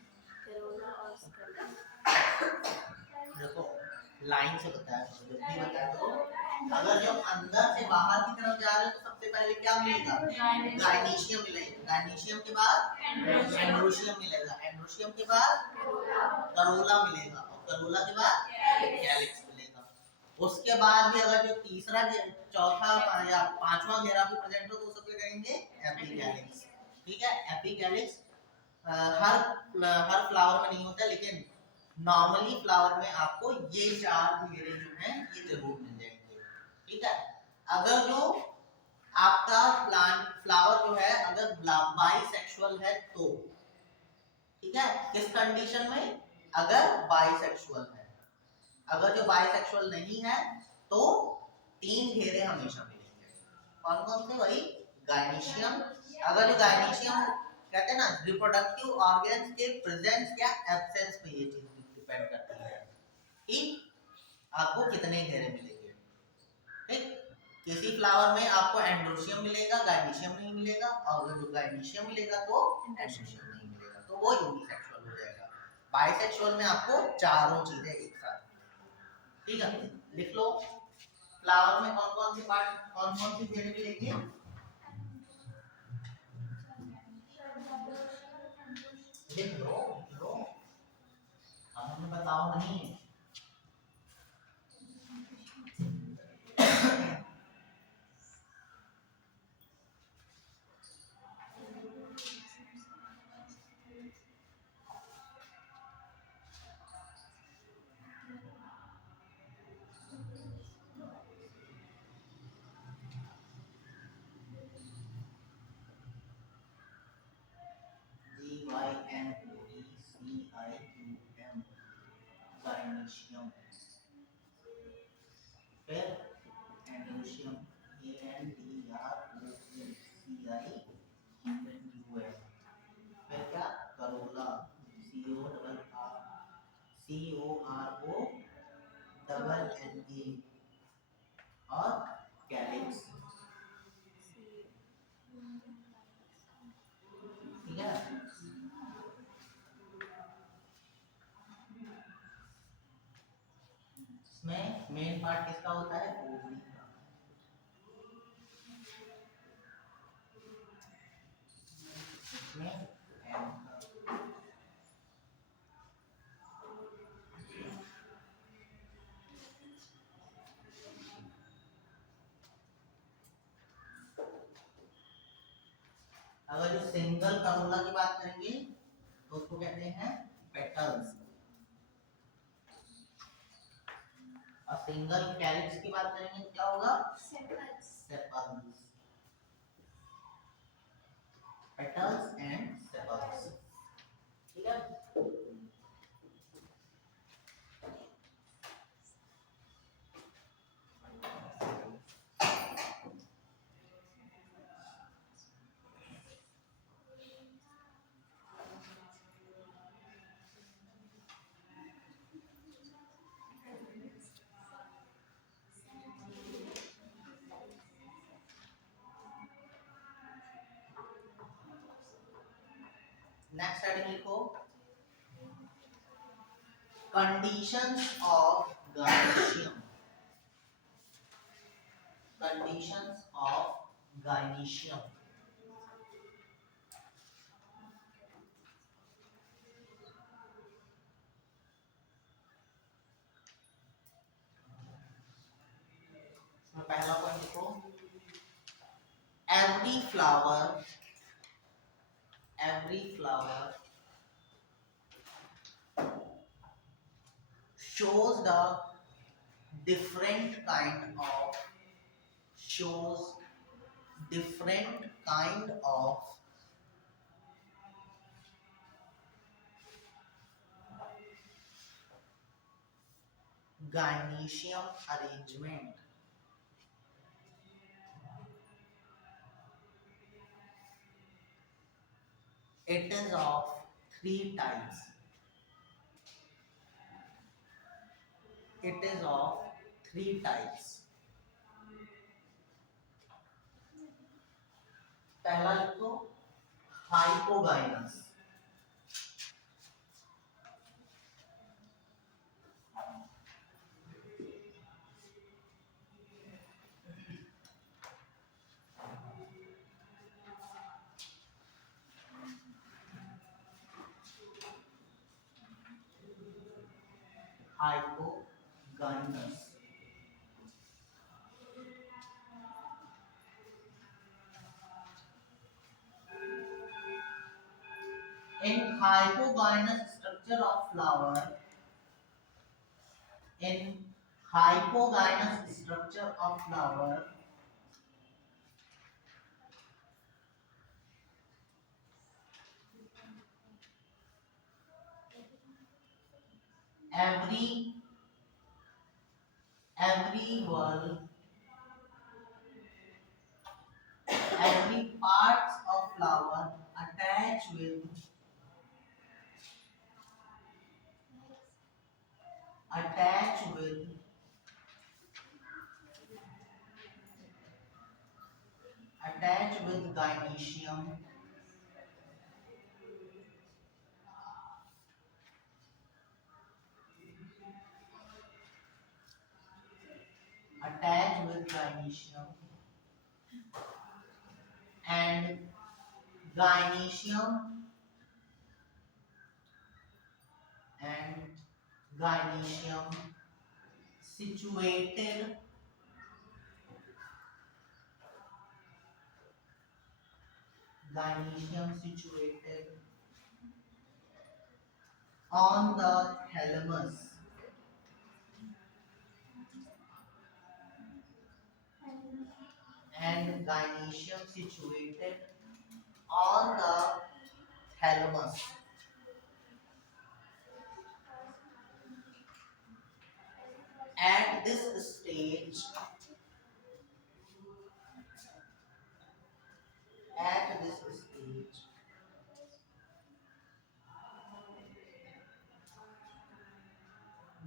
करोला और स्कैलप। देखो लाइन से बताया, जब भी बताया तो अगर जो अंदर से बाहर की तरफ जा रहे हो तो सबसे पहले क्या मिलेगा, गायनीशियम मिलेगा, गायनीशियम के बाद एंड्रोशियम मिलेगा, एंड्रोशियम के बाद करोला मिलेगा और करोला के बाद कैलिक्स मिलेगा। उसके बाद भी अगर जो तीसरा चौथा या पांचवा घेरा भी प्रेजेंट हो तो उसको कहेंगे एपिकैलिक्स। ठीक है, एपिकैलिक्स हर फ्लावर में नहीं होता, लेकिन नॉर्मली फ्लावर में आपको ये चार घेरे जो हैं ये जरूर मिल जाएंगे। ठीक है, अगर जो आपका प्लांट फ्लावर जो है अगर बाइसेक्सुअल है तो, ठीक है, किस कंडीशन में, अगर बाइसेक्सुअल है, अगर जो बाइसेक्सुअल नहीं है तो तीन घेरे हमेशा मिलेंगे। कौन कौन से, वही गायनीशियम, अगर जो गायनीशियम कहते हैं ना रिप्रोडक्टिव ऑर्गन्स के प्रेजेंस या एब्सेंस पे ये चीज डिपेंड करती है कि आपको कितने घेरे मिलेंगे। ठीक, किसी फ्लावर में आपको एंड्रोशियम मिलेगा, गायनीशियम नहीं मिलेगा, और अगर जो गायनीशियम मिलेगा तो एंड्रोशियम नहीं मिलेगा, तो वो यूनिसेक्सुअल हो जाएगा। बाइसेक्सुअल में आपको चारों चीजें एक साथ। ठीक है, लिख लो फ्लावर में कौन कौन सी पार्ट, कौन कौन सी घेरे मिलेंगे, लिख लो हमें बताओ नहीं। GYNOECIQM गायनीशियम, फिर एंड्रोशियम ANDROECIQM, फिर क्या करोला CORONA और कैलिक्स। ठीक है, इसमें मेन पार्ट किसका होता है, ओवरी का। इसमें एंड का। अगर जो सिंगल करोला की बात करेंगे तो उसको कहते हैं पेटल्स, और सिंगल कैलिक्स की बात करेंगे तो क्या होगा, sepals. Sepals, petals and sepals. ठीक है, नेक्स्ट हेडिंग लिखो, conditions of gynoecium. Conditions of gynoecium. इसमें पहला पॉइंट लिखो, every flower shows the different kind of shows different kind of gynoecium arrangement. It is of three types. It is of three types. पहला लिखो, hypogynous. Hypogynous. In hypogynous structure of flower, in hypogynous structure of flower, every wall, every parts of flower attach with gynoecium, and gynoecium situated on the thalamus, and gynoecium situated on the thalamus. At this stage,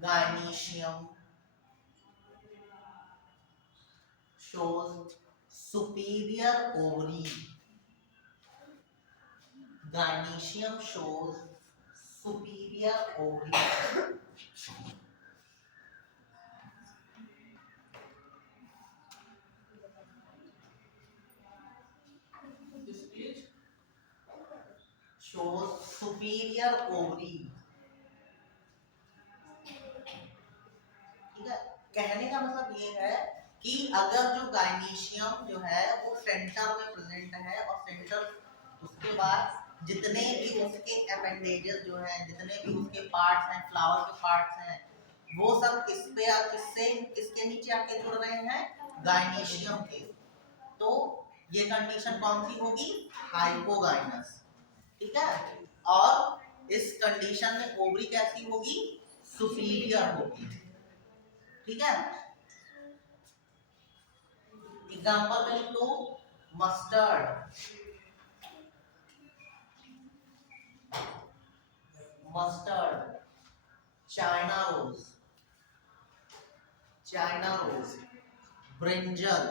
gynoecium shows superior ovary. Gynoecium shows superior ovary. Shows superior ovary. ठीक है, कहने का मतलब ये है कि अगर जो गायनीशियम जो है वो सेंटर में प्रेजेंट है और सेंटर, उसके बाद जितने भी उसके अपेंडेजेस जो हैं, जितने भी उसके पार्ट्स हैं, फ्लावर के पार्ट्स हैं, वो सब किस पे किससे किसके नीचे आके जुड़ रहे हैं, गायनीशियम के। तो ये कंडीशन कौन सी होगी, हाइपोगाइनस। ठीक है, और इस कंडीशन में ओवरी कैसी होगी, सुपीरियर होगी। ठीक है, एग्जांपल में लिख लो, mustard, China rose, brinjal,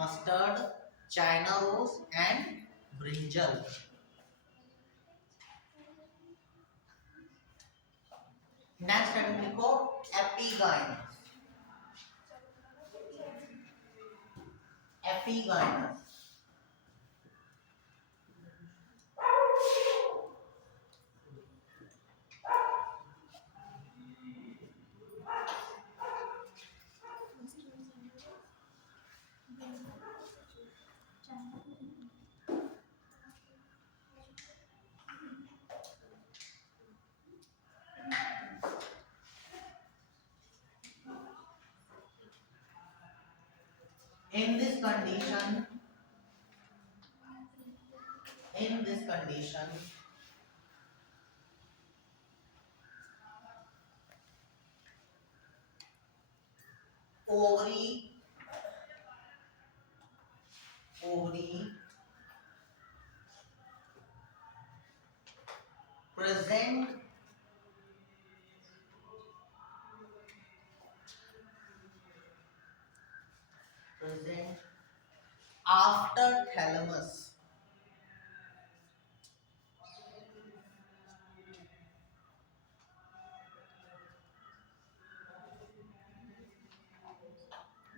mustard, China rose and brinjal. Next heading लिखो epigynous. Epigynous in this condition ovary present after thalamus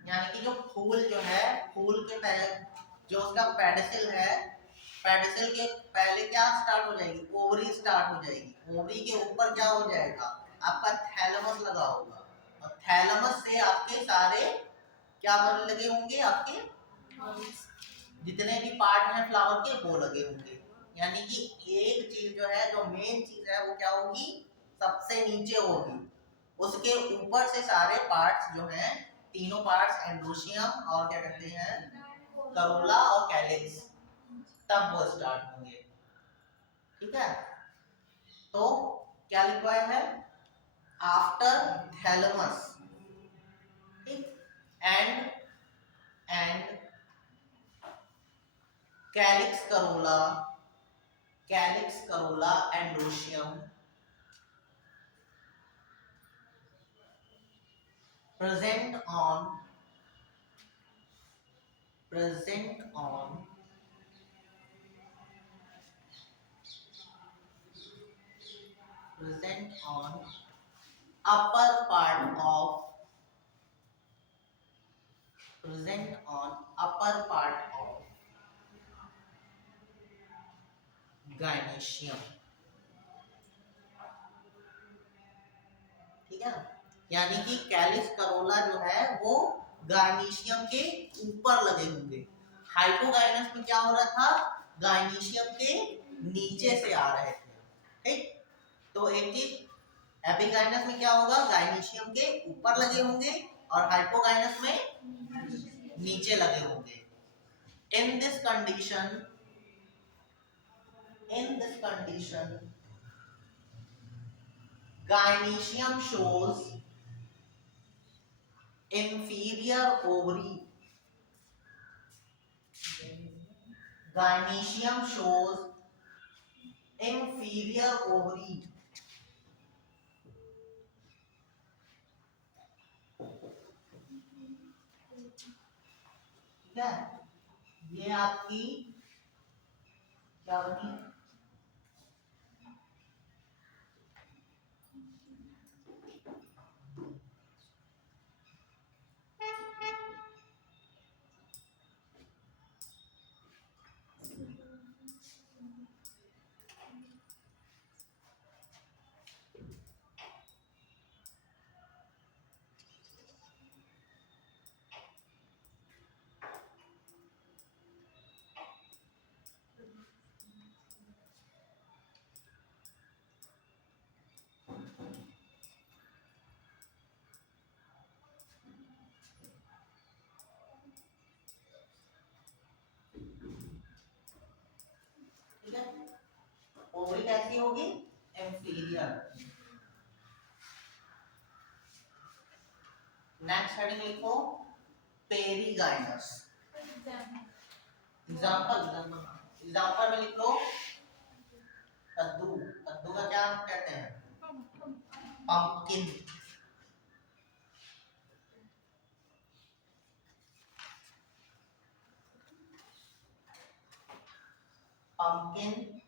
यानी कि जो फूल जो है, फूल के पहले जो उसका पेडिसिल है, पेडिसिल के पहले क्या स्टार्ट हो जाएगी, ओवरी स्टार्ट हो जाएगी। ओवरी के ऊपर क्या हो जाएगा, आपका थैलमस लगा होगा, और थैलमस से आपके सारे क्या बनने लगे होंगे, आपके जितने भी पार्ट हैं फ्लावर के वो लगे होंगे। यानी कि एक चीज जो है, जो मेन चीज है वो क्या होगी, सबसे नीचे होगी, उसके ऊपर से सारे पार्ट्स जो हैं, तीनों पार्ट्स एंड्रोशियम और क्या कहते हैं करोला और कैलिक्स, तब वो स्टार्ट होंगे। ठीक है, तो क्या लिखा है, after thalamus, and calyx Corolla androecium present on upper part of gynoecium। ठीक है, यानी कि कैलिक्स करोला जो है वो गायनीशियम के ऊपर लगे होंगे। हाइपोगाइनस में क्या हो रहा था, गायनीशियम के नीचे से आ रहे थे। ठीक, तो एक चीज, एपिगाइनस में क्या होगा, गायनीशियम के ऊपर लगे होंगे और हाइपोगाइनस में नीचे लगे होंगे। In this condition gynoecium shows inferior ovary, gynoecium shows inferior ovary ठीक है, ये आपकी क्या बनी, ठीक है, ओवरी कैसी होगी, इंफीरियर। नेक्स्ट हेडिंग लिखो पेरीगाइनस। एग्जांपल में लिख लो कद्दू, कद्दू का क्या कहते हैं, pumpkin. pumpkin,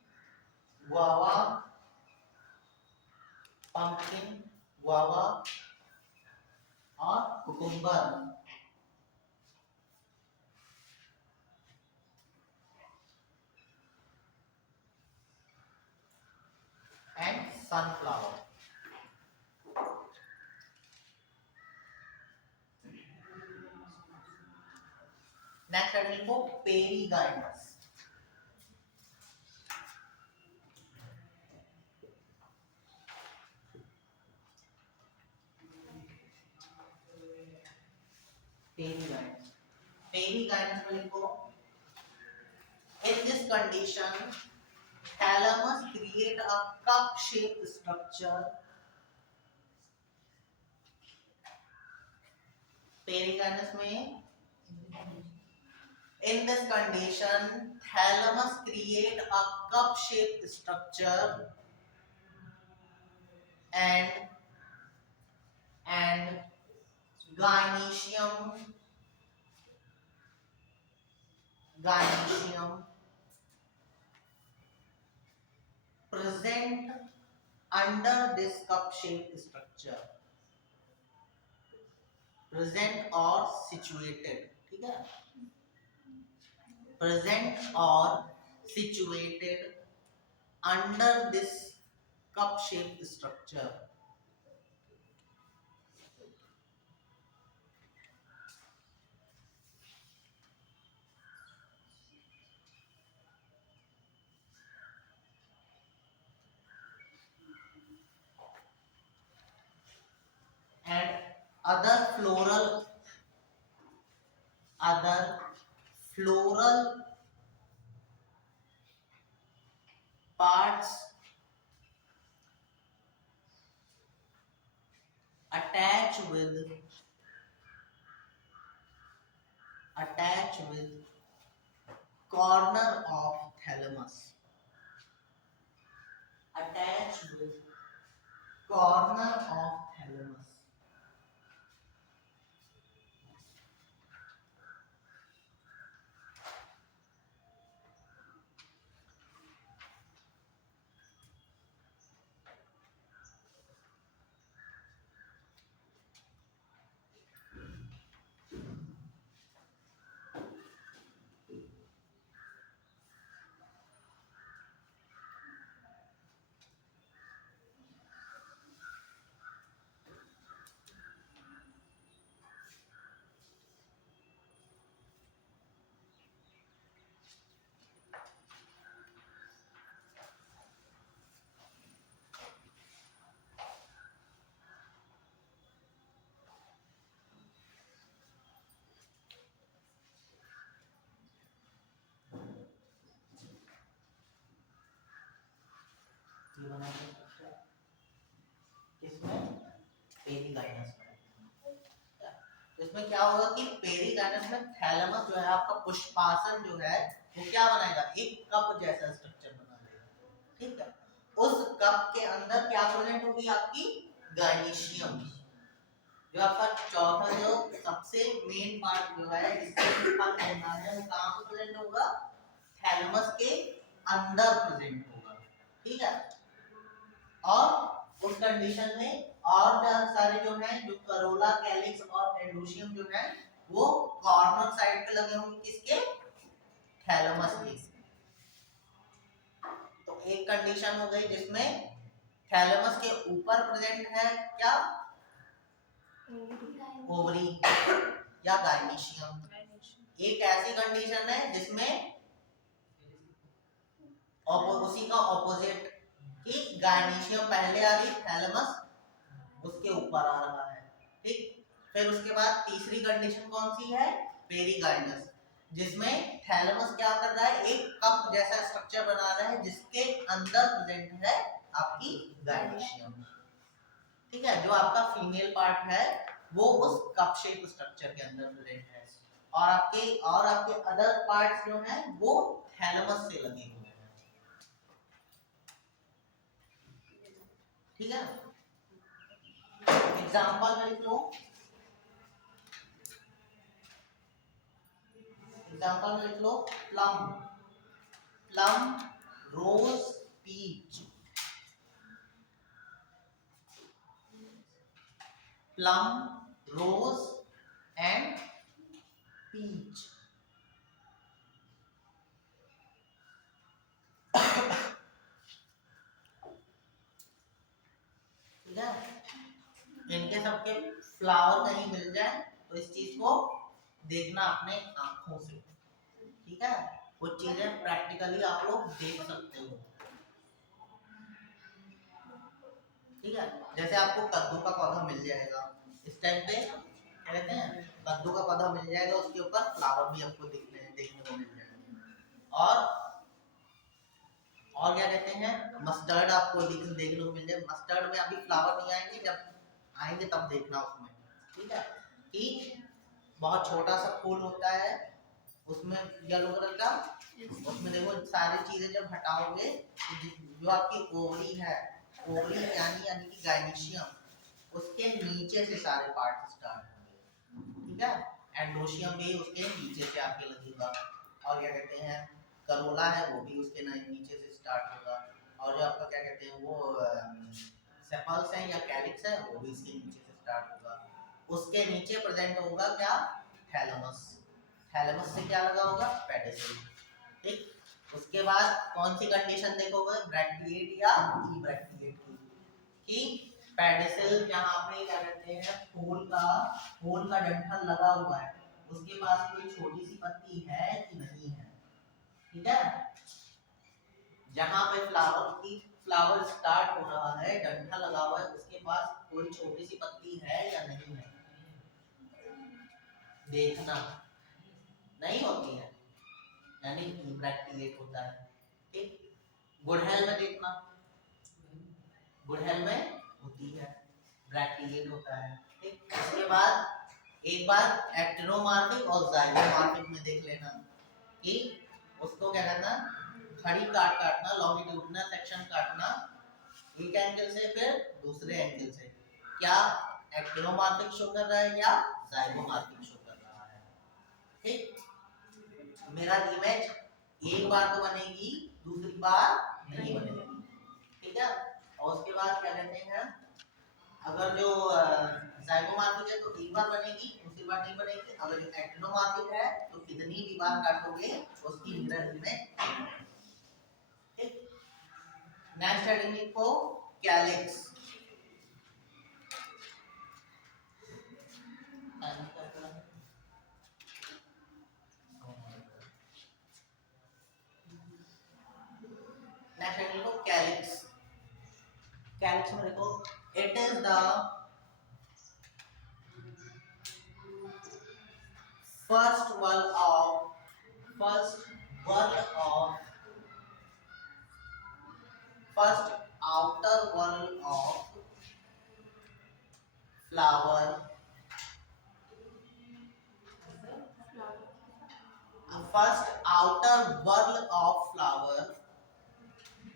guava, pumpkin, guava और cucumber. And sunflower. Next I will go Perigynous. Perigynous. Perigynous will go. In this condition, thalamus create a cup-shaped structure. Perigynous में in this condition, thalamus create a cup-shaped structure and gynoecium present under this cup-shaped structure. Present or situated, ठीक है? Present or situated under this cup-shaped structure. And other floral parts attach with corner of thalamus. Attach with corner of thalamus. किसमें? Perigynous में। इसमें क्या होगा कि perigynous में thalamus जो है आपका पुष्पासन जो है वो क्या बनाएगा, एक कप जैसा स्ट्रक्चर बना देगा, ठीक है? उस कप के अंदर क्या प्रेजेंट होगी आपकी गायनीशियम, जो आपका चौथा जो सबसे मेन पार्ट जो है जिससे फल होना है वो कहाँ पे प्रेजेंट होगा, थैलेमस के अंदर प्रेजेंट होगा, ठीक है? और उस कंडीशन में और सारे जो हैं जो करोला, कैलिक्स और एंडोशियम जो है वो कॉर्नर साइड पे लगे होंगे किसके, थैलेमस के। तो एक कंडीशन हो गई जिसमें थैलेमस के ऊपर प्रेजेंट है क्या, ओवरी या गायनीशियम। एक ऐसी कंडीशन है जिसमें उसी का ऑपोजिट कि गायनीशियम पहले आ रही, थैलेमस उसके ऊपर आ रहा है, ठीक? फिर उसके बाद तीसरी कंडीशन कौन सी है, पेरिगाइनस, जिसमें थैलेमस क्या कर रहा है, एक कप जैसा स्ट्रक्चर बना रहा है जिसके अंदर प्रेजेंट है आपकी गायनीशियम, ठीक है? जो आपका फीमेल पार्ट है वो उस कप शेप स्ट्रक्चर के अंदर प्रेजेंट है और आपके अदर पार्ट्स जो हैं वो थैलेमस से लगे हुए हैं, ठीक है? एग्जांपल में लिख लो, plum plum, rose, peach. Plum, rose and peach. ठीक है, इनके सबके फ्लावर कहीं मिल जाए तो इस चीज को देखना अपने आंखों से। ठीक है, कुछ चीजें प्रैक्टिकली आप लोग देख सकते हो। ठीक है, जैसे आपको कद्दू का पौधा मिल जाएगा इस टाइम पे, क्या कहते हैं, कद्दू का पौधा मिल जाएगा, उसके ऊपर फ्लावर भी आपको देखने को मिल जाएगा। और क्या कहते हैं, मस्टर्ड आपको देखने को मिल जाएगा। मस्टर्ड में अभी फ्लावर नहीं आएंगे, जब आएंगे तब देखना उसमें। ठीक है, कि बहुत छोटा सा फूल होता है उसमें येलो कलर का, उसमें देखो सारी चीजें जब हटाओगे तो जो आपकी ओवरी है, ओवरी यानी कि गायनीशियम, उसके नीचे से सारे पार्ट स्टार्ट होंगे। ठीक है, एंडोशियम भी उसके नीचे से आके लगेगा। और क्या कहते हैं, करोला है वो भी उसके नीचे से स्टार्ट होगा। और जो आपका क्या कहते हैं वो सेपल्स है या कैलिक्स है, वो भी इसके नीचे से स्टार्ट होगा। उसके नीचे प्रेजेंट होगा क्या, थैलेमस। थैलेमस से क्या लगा होगा, पेडिसल। ठीक, उसके बाद कौन सी कंडीशन देखोगे, ब्रैक्टिएट या इब्रैक्टिएट की, कि पेडिसल जहां पे क्या कहते हैं फूल का डंठल लगा हुआ है, उसके पास कोई छोटी सी पत्ती है कि नहीं है। ठीक है, जहां पे फ्लावर स्टार्ट हो रहा है, डंठल लगा हुआ है, उसके पास कोई छोटी सी पत्ती है या नहीं है, देखना। नहीं होती है यानी इब्रैक्टिएट होता है। ठीक, गुड़हल में देखना, गुड़हल में होती है, ब्रैक्टिएट होता है। ठीक, उसके बाद एक बार एक्टिनोमार्फिक और जाइगोमार्फिक में देख लेना कि उसको क्या करना, खड़ी काटना, लॉन्गिट्यूडिनल सेक्शन काटना एक एंगल से फिर दूसरे एंगल से, क्या एक्टिनोमार्फिक शो कर रहा है या जाइगोमार्फिक शो कर रहा है। ठीक, मेरा इमेज एक बार तो बनेगी, दूसरी बार नहीं बनेगी। ठीक है, और उसके बाद क्या कहते हैं, अगर जो जाइगोमार्फिक है तो एक बार बनेगी, दूसरी बार नहीं बनेगी। अगर जो एक्टिनोमार्फिक है तो कितनी भी बार काटोगे उसकी मिरर इमेज। ठीक, नेक्स्ट हेडिंग लिखो कैलिक्स। नेक्स्ट हेडिंग लिखो कैलिक्स। कैलिक्स में देखो, it is the first outer wall of flower, first outer wall of flower,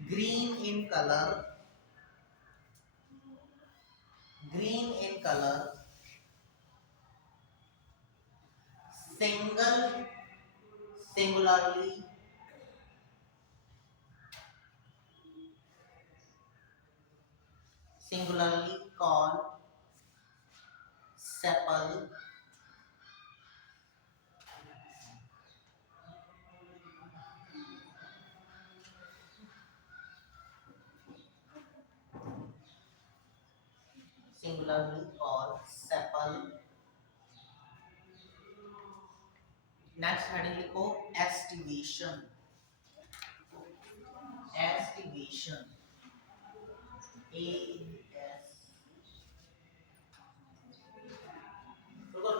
green in color, singularly called sepal, next heading लिखो एस्टिवेशन।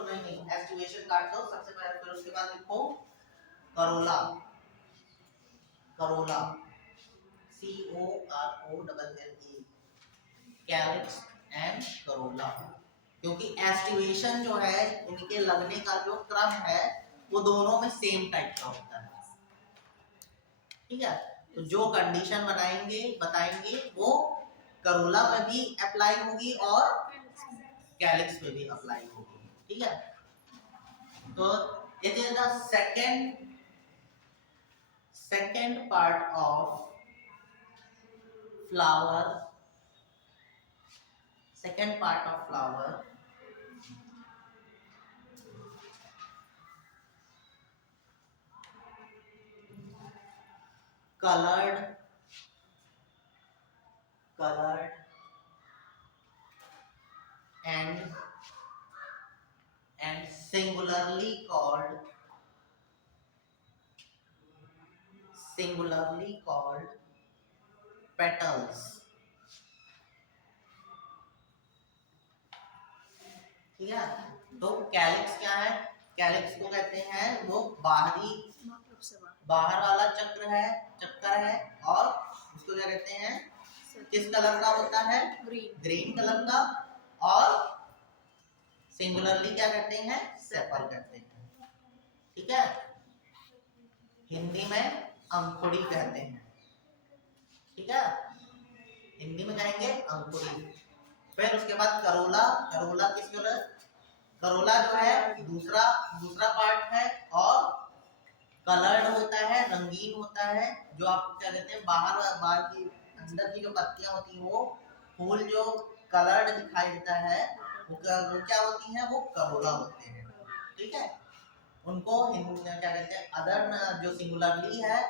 नहीं, aestivation काट दो सबसे पहले, फिर उसके बाद लिखो Corolla. COROLLA, calyx and Corolla. क्योंकि एस्टिवेशन जो है इनके लगने का जो क्रम है वो दोनों में सेम टाइप का होता है। ठीक है, तो जो कंडीशन बताएंगे वो करोला में भी अप्लाई होगी और कैलिक्स में भी अप्लाई होगी। ठीक है, तो it is the second part of flower, second part of flower colored and singularly called petals. ठीक है, तो कैलिक्स क्या है? कैलिक्स को कहते हैं वो बाहरी मतलब से बाहर बाहर वाला चक्कर है और उसको क्या कहते हैं? किस कलर का होता है? ग्रीन ग्रीन कलर का। और सिंगुलरली क्या कहते हैं? सेपल कहते हैं। ठीक है, हिंदी में अंकुड़ी कहते हैं। ठीक है, हिंदी में कहेंगे अंकुड़ी। फिर उसके बाद करोला, करोला किस कलर? करोला जो है दूसरा पार्ट है और कलर्ड होता है, रंगीन होता है। जो आप क्या कहते हैं, बाहर की अंदर की जो पत्तियां होती हैं वो फूल जो कलर्ड दिखाई देता है वो क्या होती हैं? वो करोला होते हैं। ठीक है, उनको क्या कहते हैं? अदर जो सिंगुलरली है,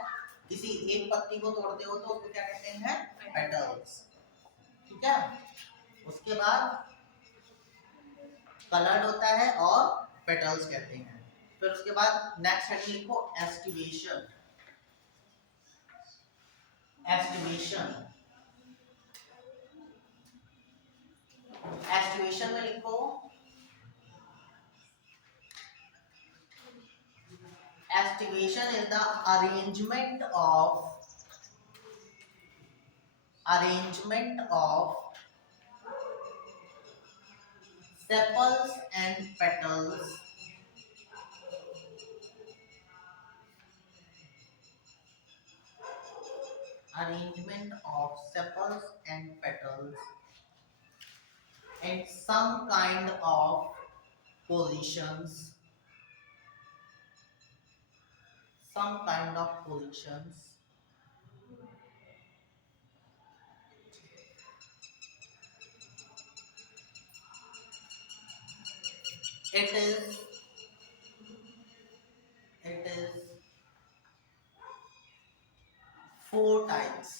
किसी एक पत्ती को तोड़ते हो तो उसको क्या कहते हैं? पेटल्स। ठीक है, उसके बाद कलर्ड होता है और पेटल्स कहते हैं। फिर उसके बाद नेक्स्ट हेडिंग लिखो एस्टिवेशन। एस्टिवेशन, एस्टिवेशन में लिखो estivation is the arrangement of sepals and petals in some kind of positions, it is four types.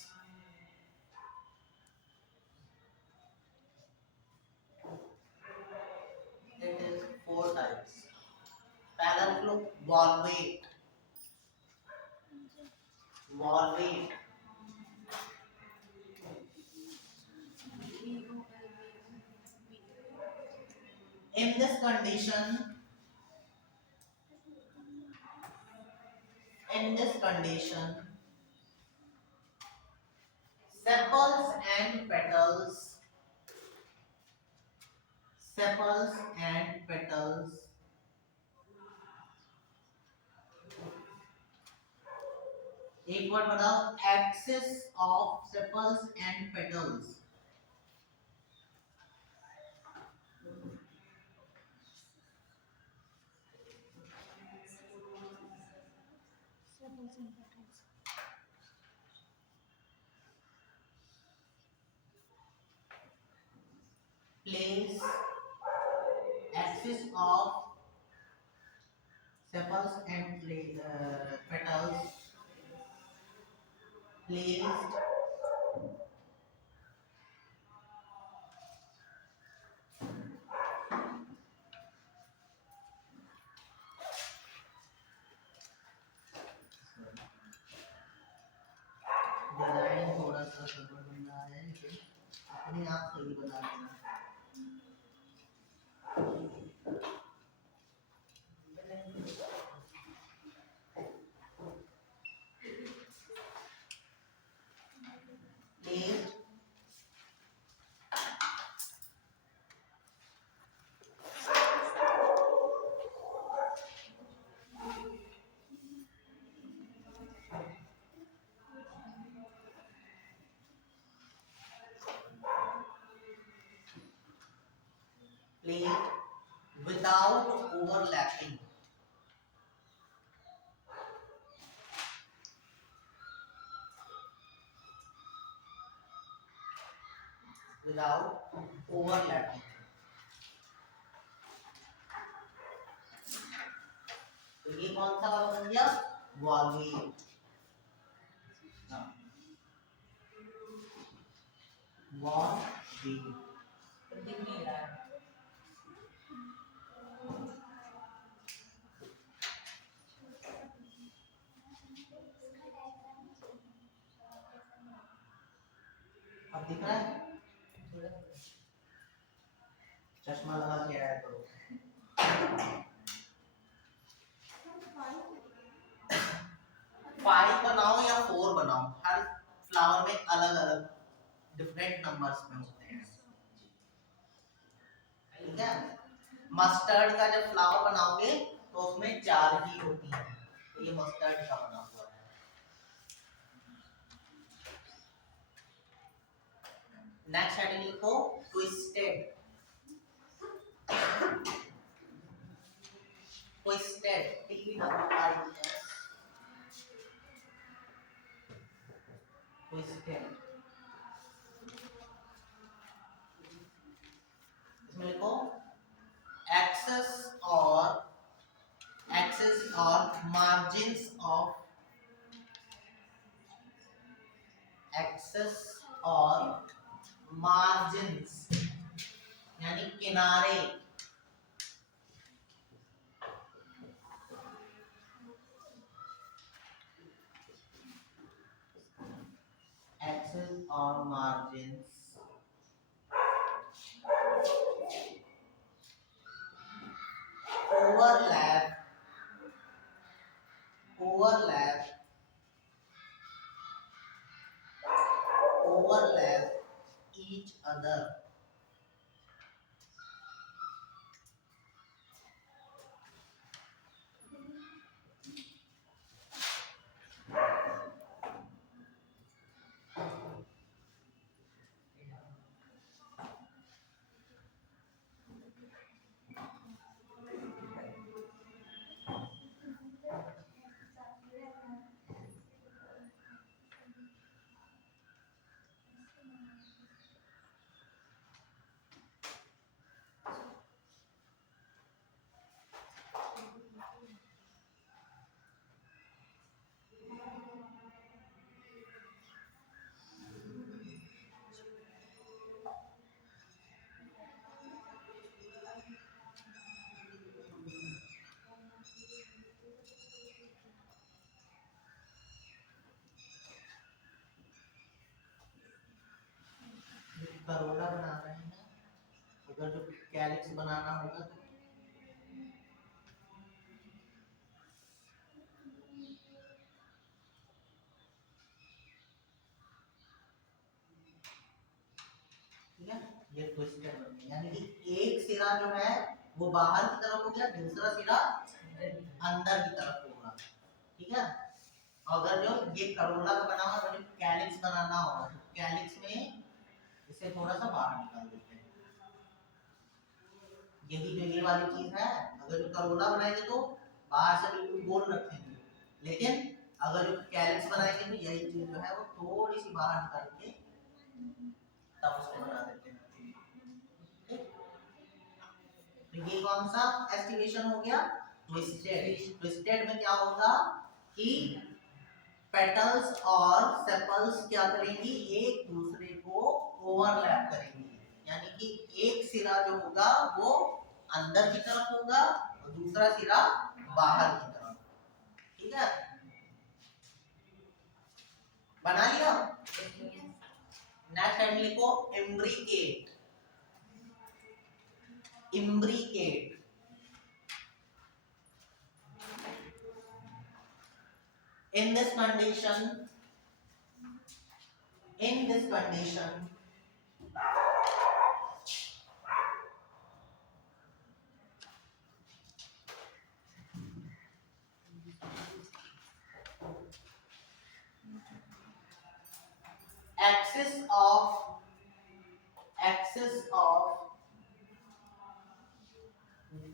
It is four types. पहला लिख लो valvate. Valvate in this condition sepals and petals एक word बताओ, axis of sepals and petals. Place axis of sepals and petals placed design थोड़ा सा गड़बड़ बन रहा है, लेकिन अपने आप सही बना देना। Placed without overlapping. without overlapping. तो ये कौन सा वाला बन गया? वॉल्यूम। वॉल्यूम दिख नहीं रहा है। अब दिख रहा है? चश्मा लगा के आया तो फाइव बनाओ या फोर बनाओ, हर फ्लावर में अलग अलग डिफरेंट नंबर्स में होते हैं, ठीक है। मस्टर्ड का जब फ्लावर बनाओगे तो उसमें 4 ही होती है, तो ये मस्टर्ड का बना हुआ है। नेक्स्ट हेडिंग लिखो ट्विस्टेड। ट्विस्टेड ट्विस्टेड, इसमें लिखो एक्सेस और मार्जिन्स ऑफ, एक्सेस और मार्जिन्स यानी किनारे, एक्सेस और margins overlap each other, Corolla बना रहे हैं, अगर जो कैलिक्स बनाना होगा तो ठीक है। ये ट्विस्टेड बन गया, यानी कि एक सिरा जो है वो बाहर की तरफ हो गया, दूसरा सिरा अंदर की तरफ होगा, ठीक है। अगर जो ये करोला का बना हुआ है, कैलिक्स बनाना होगा तो कैलिक्स में इसे थोड़ा सा बाहर निकाल देते हैं। यही जो ये वाली चीज है, अगर जो करोला बनाएंगे तो बाहर से बिल्कुल गोल रखेंगे, लेकिन अगर जो कैलिक्स बनाएंगे तो यही चीज जो है वो थोड़ी सी बाहर निकाल के तब उसको बना देते हैं। तो ये कौन सा एस्टिमेशन हो गया? ट्विस्टेड। ट्विस्टेड में क्या होगा कि पेटल्स और सेपल्स क्या करेंगी, एक दूसरे को ओवरलैप करेंगी, यानी कि एक सिरा जो होगा वो अंदर की तरफ होगा और दूसरा सिरा बाहर की तरफ, ठीक है। बना लिया? नेक्स्ट टाइम लिखो imbricate. Imbricate, in this condition axis of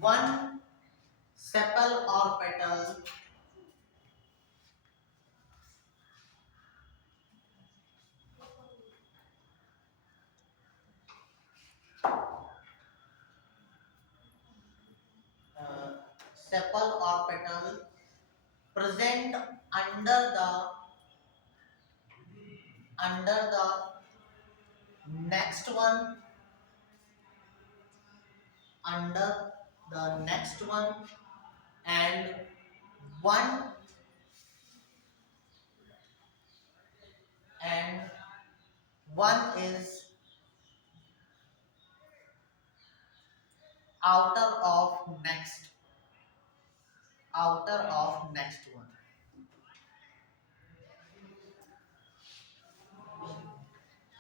one sepal or petal sepal or petal present under the next one, under the next one, and one is outer of next one,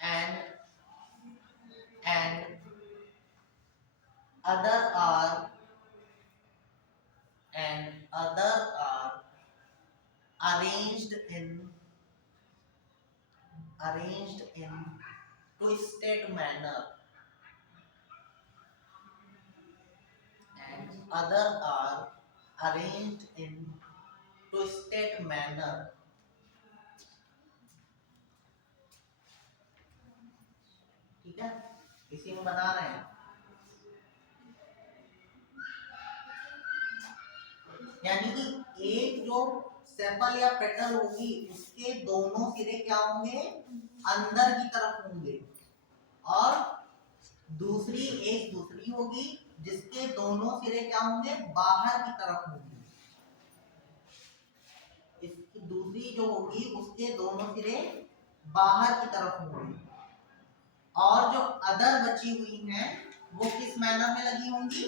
and other are arranged in twisted manner, and other are arranged in twisted manner. ठीक है, इसी में बना रहे हैं। यानी कि एक जो सेपल या पेटल होगी उसके दोनों सिरे क्या होंगे, अंदर की तरफ होंगे, और दूसरी होगी जिसके दोनों सिरे क्या होंगे, बाहर की तरफ होंगे। इसकी दूसरी जो होगी उसके दोनों सिरे बाहर की तरफ होंगे, और जो अदर बची हुई हैं वो किस मैनर में लगी होंगी,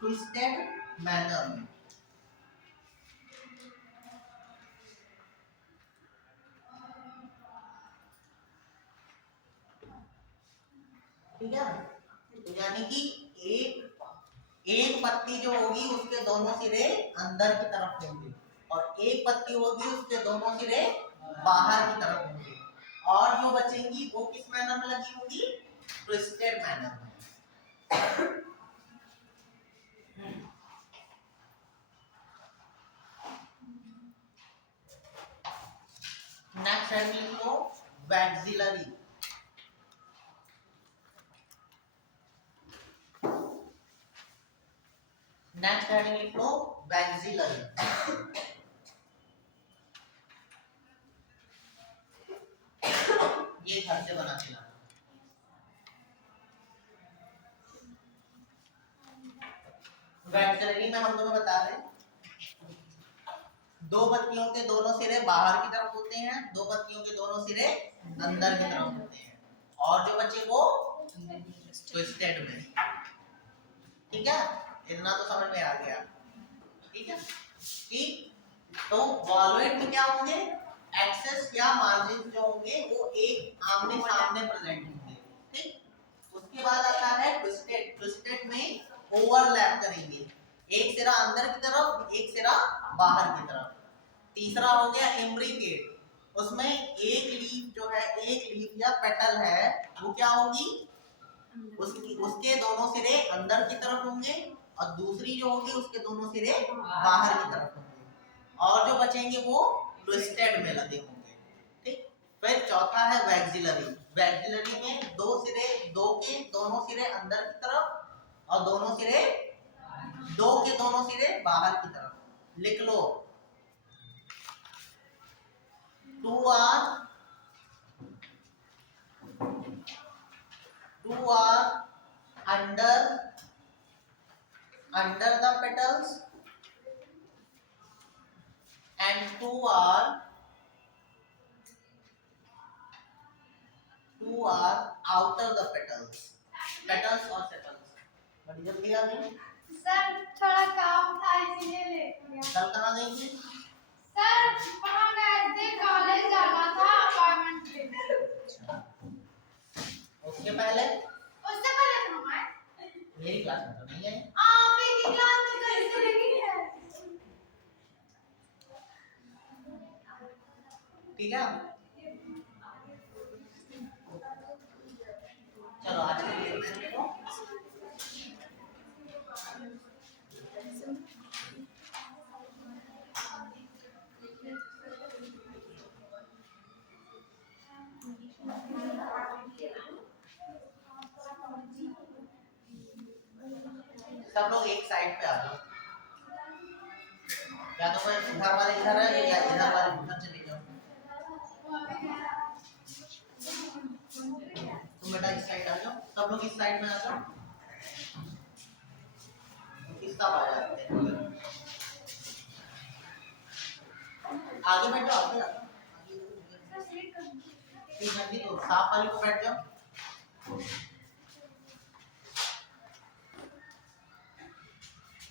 ट्विस्टेड मैनर में। ठीक है, तो यानी कि एक पत्ती जो होगी उसके दोनों सिरे अंदर की तरफ होंगे, और एक पत्ती होगी उसके दोनों सिरे बाहर की तरफ होंगे, और जो बचेंगी वो किस मैनर में लगी होगी, ट्विस्टेड मैनर में। नेक्स्ट हेडिंग लिखो वैक्सिलरी। नेक्स्ट हेडिंग लिख लो वैक्सिलरी। ये घर से बना के लाना। वैक्सिलरी में हम तुम्हें बता रहे हैं दो पत्तियों के दोनों सिरे बाहर की तरफ होते हैं, दो पत्तियों के दोनों सिरे अंदर की तरफ होते हैं, और जो बचे वो ट्विस्टेड में। ठीक है, इतना तो समझ में आ गया। ठीक है, तो वॉल्वेट में क्या होंगे, एक्सेस या मार्जिन जो होंगे वो एक आमने सामने प्रेजेंट होंगे। ठीक, उसके बाद आता है ट्विस्टेड। ट्विस्टेड में ओवरलैप करेंगे, एक सिरा अंदर की तरफ, एक सिरा बाहर की तरफ। तीसरा हो गया इम्ब्रिकेट, उसमें एक लीफ जो है, एक लीफ या पेटल है वो क्या होगी, उसके दोनों सिरे अंदर की तरफ होंगे, और दूसरी जो होगी उसके दोनों सिरे बाहर की तरफ होंगे, और जो बचेंगे वो ट्विस्टेड में लगे होंगे। ठीक, फिर चौथा है वैक्सिलरी। वैक्सिलरी में दो के दोनों सिरे अंदर की तरफ, और दो के दोनों सिरे बाहर की तरफ। लिख लो, two are under the petals, and two are outer the petals or sepals। बड़ी जल्दी आ गई सर, थोड़ा काम था इसलिए लेट हो गया। कल कहाँ गई थी सर, वहाँ कॉलेज जाना था अपॉइंटमेंट लेने। उससे पहले तो मैं मेरी क्लास में तो नहीं है। आप ही की क्लास में कैसे लगी है? ठीक है, चलो आज के लिए इतना ही लो। सब लोग एक साइड पे आ जाओ, या तो कोई इधर वाले इधर है या इधर वाले उधर चले जाओ। तुम बेटा इस साइड आ जाओ, सब लोग इस साइड में आ जाओ, इस सब आ जाते हैं। आगे बैठो, आगे आ जाओ, आगे तो साफ वाली को बैठ जाओ।